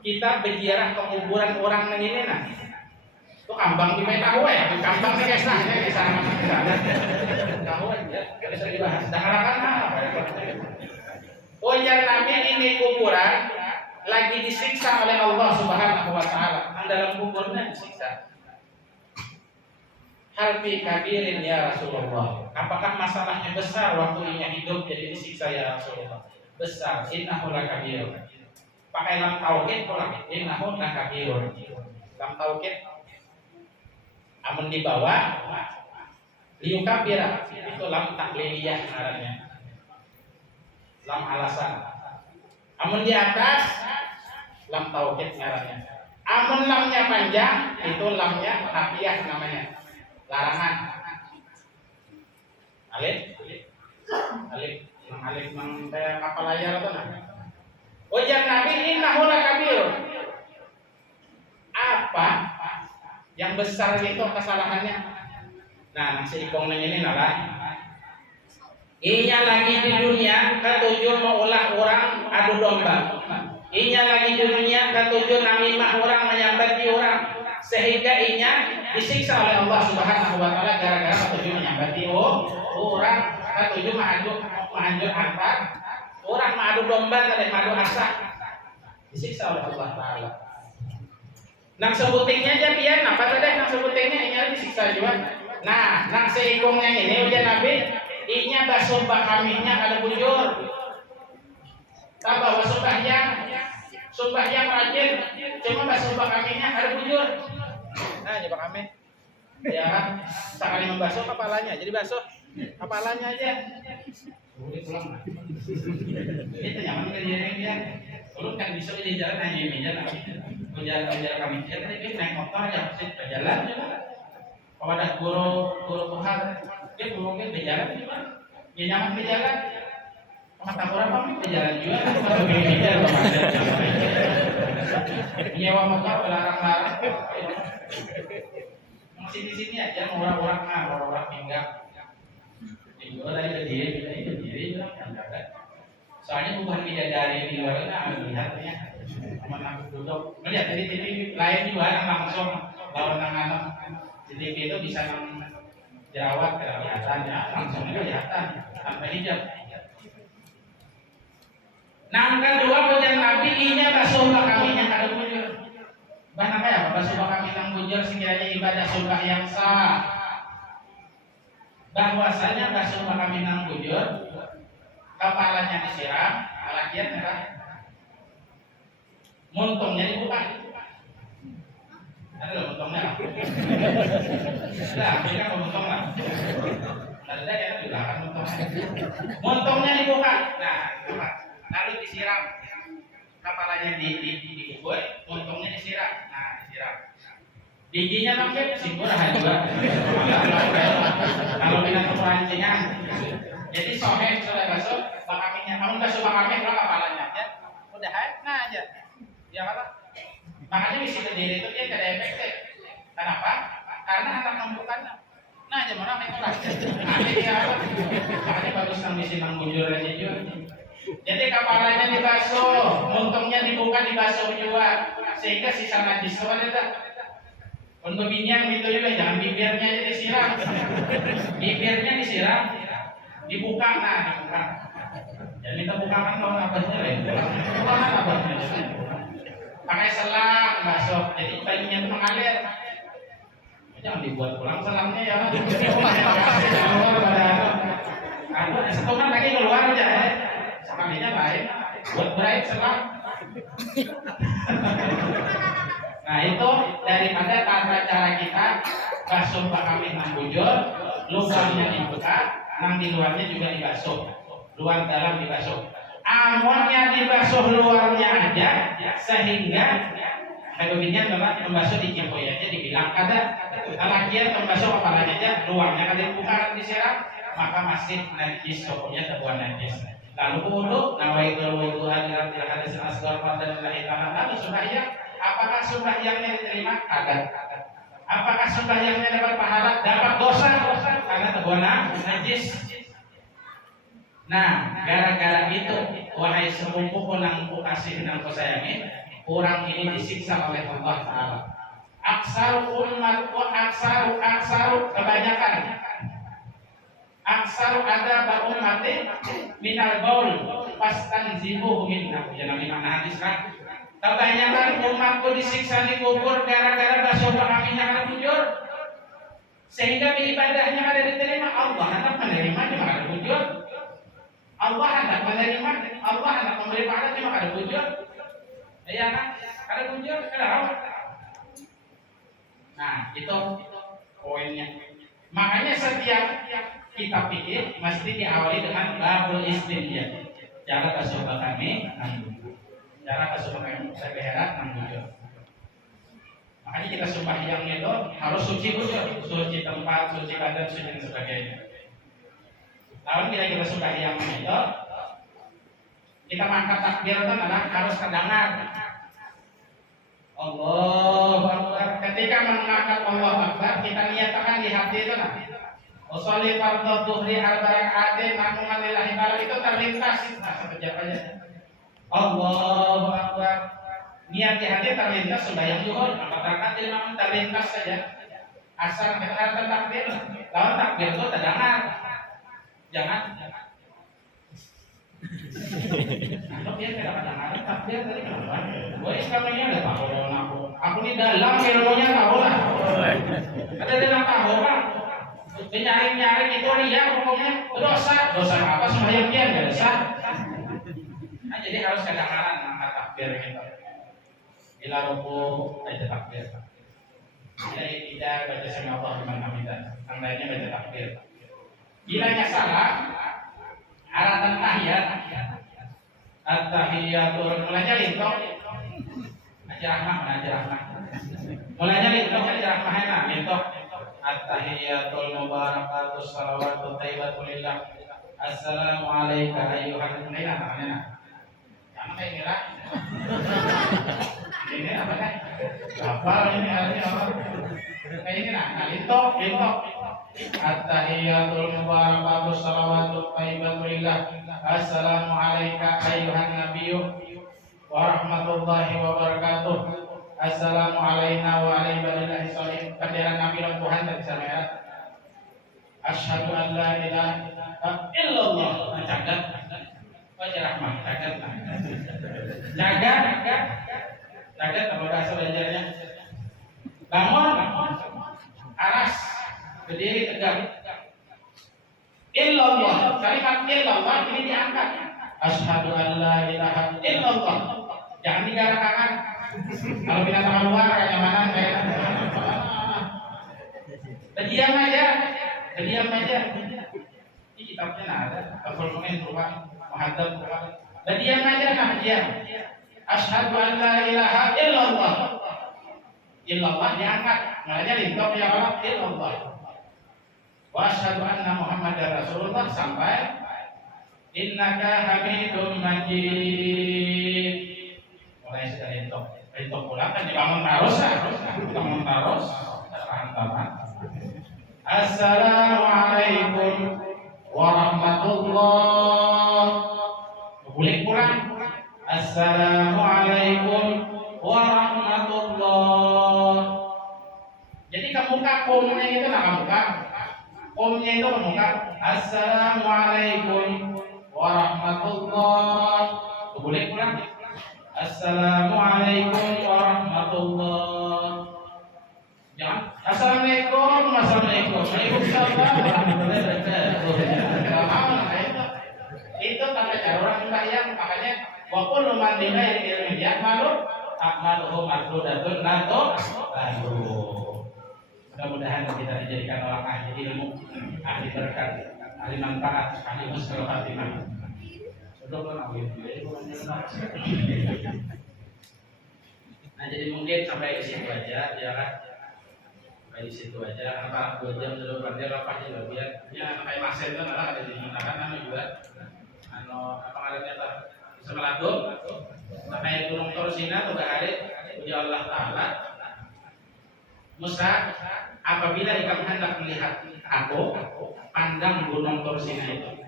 Kita berziarah ke kuburan orang yang ini nah. Itu kambang di tahu ya, kambang di kesahnya di sana di sana. Tahu aja, enggak bisa dibahas. Daharakan apa ya? Ujar Nabi ini kuburan lagi disiksa oleh Allah Subhanahu wa taala. Dalam kuburnya disiksa. Hal fi kabirin ya Rasulullah. Apakah masalahnya besar waktu ia hidup jadi disiksa ya Rasulullah? Besar. Innahu lakabir. Pakai lam tauhid pulang. Innahu lakabir. Lam tauhid amun di bawah liukabira itu lam takliliyah ngarannya. Lam alasan. Amun di atas lam tauhid ngarannya. Amun lamnya panjang itu lamnya hafiyah namanya. Larangan. Alif mang kayak kapal layar atau nah. Ujar Nabi innahu lakabir. Apa yang besar itu kesalahannya? Nah, si ikongnya ini nalah. Inya lagi di dunia ketujuh mau ulah orang adu domba. Inya lagi di dunia ketujuh namimah orang menyambati orang sehingga inya disiksa oleh Allah Subhanahu wa taala gara-gara ketujuh menyambati orang ketujuh menghancur harta orang mengadu domba dan mengadu asa disiksa oleh Allah taala. Nang sebutingnya aja pian apa tadi nang sebutingnya inya disiksa juga. Nah, nang seikongnya ini ujian Nabi inya basumbah kamihnya kada bujur. Tak bawa sumbah yang rajin cuma basumbah kamihnya kada bujur. Nah, coba kami. Ya, sekali membasuh kepalanya jadi basuh kepalanya aja. Boleh pulang. Itu nyaman kerjanya dia. Kalau kan bisa di jalan hanya ini jalan. Jalan kami dia tadi naik motor aja sih berjalan juga. Kalau ada guru Tuhan dia mungkin berjalan juga. Dia nyaman berjalan. Sama taburan kami berjalan juga. Nyewa motor larang-larang. Masih di sini aja orang-orang pinggang. Tinggal tadi berdiri soalnya bukan bidadari di luar itu melihatnya. Teman duduk melihat dari TV lain juga langsung lawan anak di TV itu bisa jerawat kelihatannya langsung kelihatan tanpa hijab. Nah kedua ujian Nabi inya basumbah kaminya kada bujur. Bahkan apa ya basumbah kami nang bujur sekiranya ibadah sumbah yang sah. Bahwasanya basumbah kami nang bujur kepalanya disiram, alakian merah. Montongnya dibuka. Ada lah montongnya. Ada, kita mau montong lah. Ada yang di belakang montongnya. Montongnya dibuka. Nah, dibuka. Lalu disiram. Kepalanya dikubur, montongnya disiram. Nah, disiram. Giginya pakai simpul juga. Kalau minat kerancingan. Jadi sohek sudah basuh bakaminya. Kamu basuh bakami kalau kepalanya ya. Udah nah aja. Ya apa? Makanya misi berdiri itu dia tidak efektif. Kenapa? Karena anak membukannya. Nah aja mana main kelas. Dia apa? Makanya bagus nang misi nang bujur aja juga. Jadi kepalanya dibasuh, montongnya dibuka dibasuh juga, sehingga sisa najis itu ada. Untuk binyang gitu juga, jangan bibirnya aja disiram. Bibirnya disiram, dibuka, nah dibuka. Jadi kita bukakan dong abahnya lah. Bukakan abahnya. Pakai selang basuh, jadi bayinya itu mengalir. Jangan dibuat pulang selangnya ya. Aku setungan lagi keluar aja ya. Sekalinya baik, buat berait selang. Nah itu daripada tata cara kita basuh bakami nang bujur, lubangnya dibuka, nang di luarnya juga dibasuh, luar dalam dibasuh. Amonnya dibasuh luarnya aja, sehingga Hedoginya memang membasuh di cipoy aja dibilang ada. Lalakian membasuh kepalanya aja, luarnya kada dibuka disiram, maka masih najis, pokoknya tebuan najis. Lalu wudu, nawaitul wudu hadirat ila hadis asghar fadlillahi ta'ala. Lalu sembahyang, apakah sembahyangnya diterima? Kagak. Apakah sembahyangnya dapat pahala? Dapat dosa karena tebuan najis. Nah, gara-gara itu, wahai sepupuku nang ku kasih nang ku sayangi, orang ini disiksa oleh Allah Ta'ala. Aksaru umatku, aksaru kebanyakan. Aksaru ada ba'um mati minal baul pastan zibuh minna. Jangan dimana hadis kan. Kebanyakan umatku disiksa di kubur gara-gara basuh bakaminya kada bujur. Sehingga ibadahnya kada diterima. Allah hendak menerima cuma kada bujur. Allah hendak menerima, Allah hendak memberi pahala cuma kada bujur. Iya kan? Kada bujur, kada rawat. Nah, itu poinnya. Makanya setiap kita pikir mesti diawali dengan babul istinja. Cara basuh bakami nang bujur. Cara basuh bakami sebeherat nang bujur. Makanya kita sembahyang itu harus suci bujur, suci tempat, suci badan, suci dan sebagainya. Lawan kita sembahyang itu kita mengangkat takbir itu adalah harus terdengar. Allahu Akbar. Ketika mengangkat Allahu Akbar, kita niatkan di hati itu nah. Usolli fardhu dhuhri al-barakaatin ma'muman lillahi ta'ala itu terlintas nah, sekejap aja. Allahu Akbar. Niat di hati terlintas sembahyang zuhur, 4 rakaat imam terlintas saja. Asal kita harus takbir. Lawan takbir itu terdengar. Jangan. Kalau dia tidak terdengar takbir tadi kenapa? Gue sekarang ada tahu aku ini dalam ilmunya tahu lah. Ada dalam tahu kan? Nyaring itu ria pokoknya dosa apa sembahyang dia nggak dosa. Nah, jadi harus kedengaran angkat takbir gitu. Bila ruku baca takbir. Bila tidak baca sami Allah liman hamidah. Yang lainnya baca takbir. Bilanya salah, aratan tahiyat, at-tahiyatul mulanya lintok, aja rahmah. Mulanya lintok aja rahmah lintok. At-tahiyatul mubarakatus salawatut thayyibatul lillah. Assalamu alayka ayyuhan nabi. Jangan kayak gila. Ini apa kan? Apa ini artinya apa? Kayak ini nah, lintok. At-tahiyatul mubarakatus salawatut thayyibatul lillah. Assalamu alayka ayyuhan nabiyyu wa rahmatullahi wa barakatuh. Assalamu alayna wa ala ibadillahi sholihin. Kehadiran Nabi dan Tuhan dari sana. Asyhadu an la ilaha illallah. Cagat. Wajah rahmah, cagat. Cagat apa bahasa belajarnya? Bangun. Aras. Berdiri tegak. Illallah. Kalimat illallah ini diangkat. Asyhadu an la ilaha illallah. Jangan digalakan. Kalau binatang luar kayak kenyamanan kayak berdiam aja. Ini kitabnya ada. Performanya berupa menghadap berupa. Berdiam aja, diam. Asyhadu an la ilaha illallah. Illallah diangkat, makanya lintok ya Allah illallah. Wa asyhadu anna Muhammadar Rasulullah sampai innaka hamidum majid. Mulai sudah lintok pulang kan dibangun terus, tahan. Assalamualaikum warahmatullah. Boleh pulang. Assalamualaikum warahmatullah. Jadi kemuka komnya itu nak kemuka. Komnya itu kemuka. Assalamualaikum warahmatullah. Boleh pulang. Assalamualaikum warahmatullah. Jangan. Assalamualaikum. Waalaikumsalam. Itu kata cara orang sembahyang, makanya waktu lumandina yang ilmiah malu akmaluhu makludatun nato lalu. Mudah-mudahan kita dijadikan orang ahli ilmu, ahli berkat, ahli manfaat, ahli husnul khatimah. Nah, jadi mungkin sampai di situ aja, sampai di situ aja. Apa 2 jam dulu berarti apa juga biar ya kayak masen itu ada di mana juga. Apa ngarannya tah bisa melagum sampai Gunung Torsina tuh hari puji Allah Ta'ala. Musa, apabila engkau hendak melihat aku, pandang Gunung Torsina itu.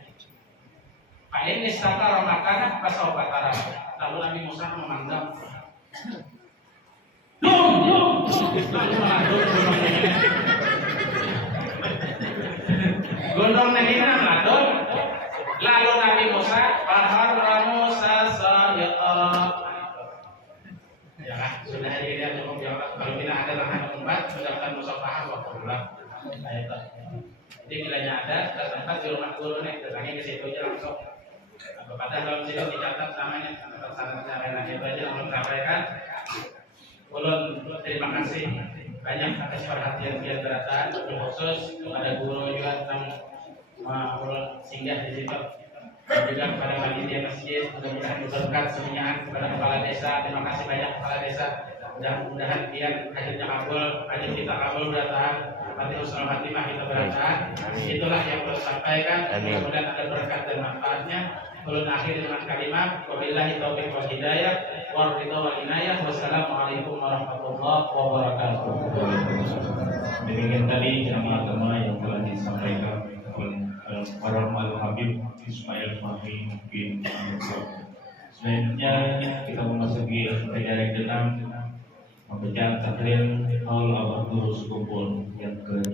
Pak ini setara makanan pasaubatara. Lalu Nabi Musa memandang. Gunung Negina meladun. Lalu Nabi Musa Musa sadiqah. Ya kan, sudah hari ini cukup ya Allah. Kalau tidak ada lahan tempat, mendapatkan musafahah waktu pulang. Jadi bilanya ada tempat di rumah guru nih, datangnya ke situ aja langsung. Padahal dalam situ dicatat namanya, tempat sana itu aja langsung sampaikan. Ulun terima kasih banyak atas perhatian kegiatan khusus kepada guru juga tentang ulun singgah di situ. Dan juga kepada panitia masjid, mudah-mudahan berkat semuanya kepada kepala desa. Terima kasih banyak kepala desa. Mudah-mudahan kian akhirnya kabul, akhir kita kabul beratahan, mati husnul khatimah kita beratahan. Itulah yang perlu sampaikan. Mudah-mudahan ada berkat dan manfaatnya. Ulun akhir dengan kalimat wabillahi taufiq wal hidayah wal ridha wal inayah. Wassalamualaikum warahmatullahi wabarakatuh. Demikian tadi ceramah-ceramah yang telah disampaikan oleh Al Habib Ismail Fahmi bin selanjutnya kita memasuki acara ke-6 membaca takrim Haul Abad Durus Kumpul yang ke-12.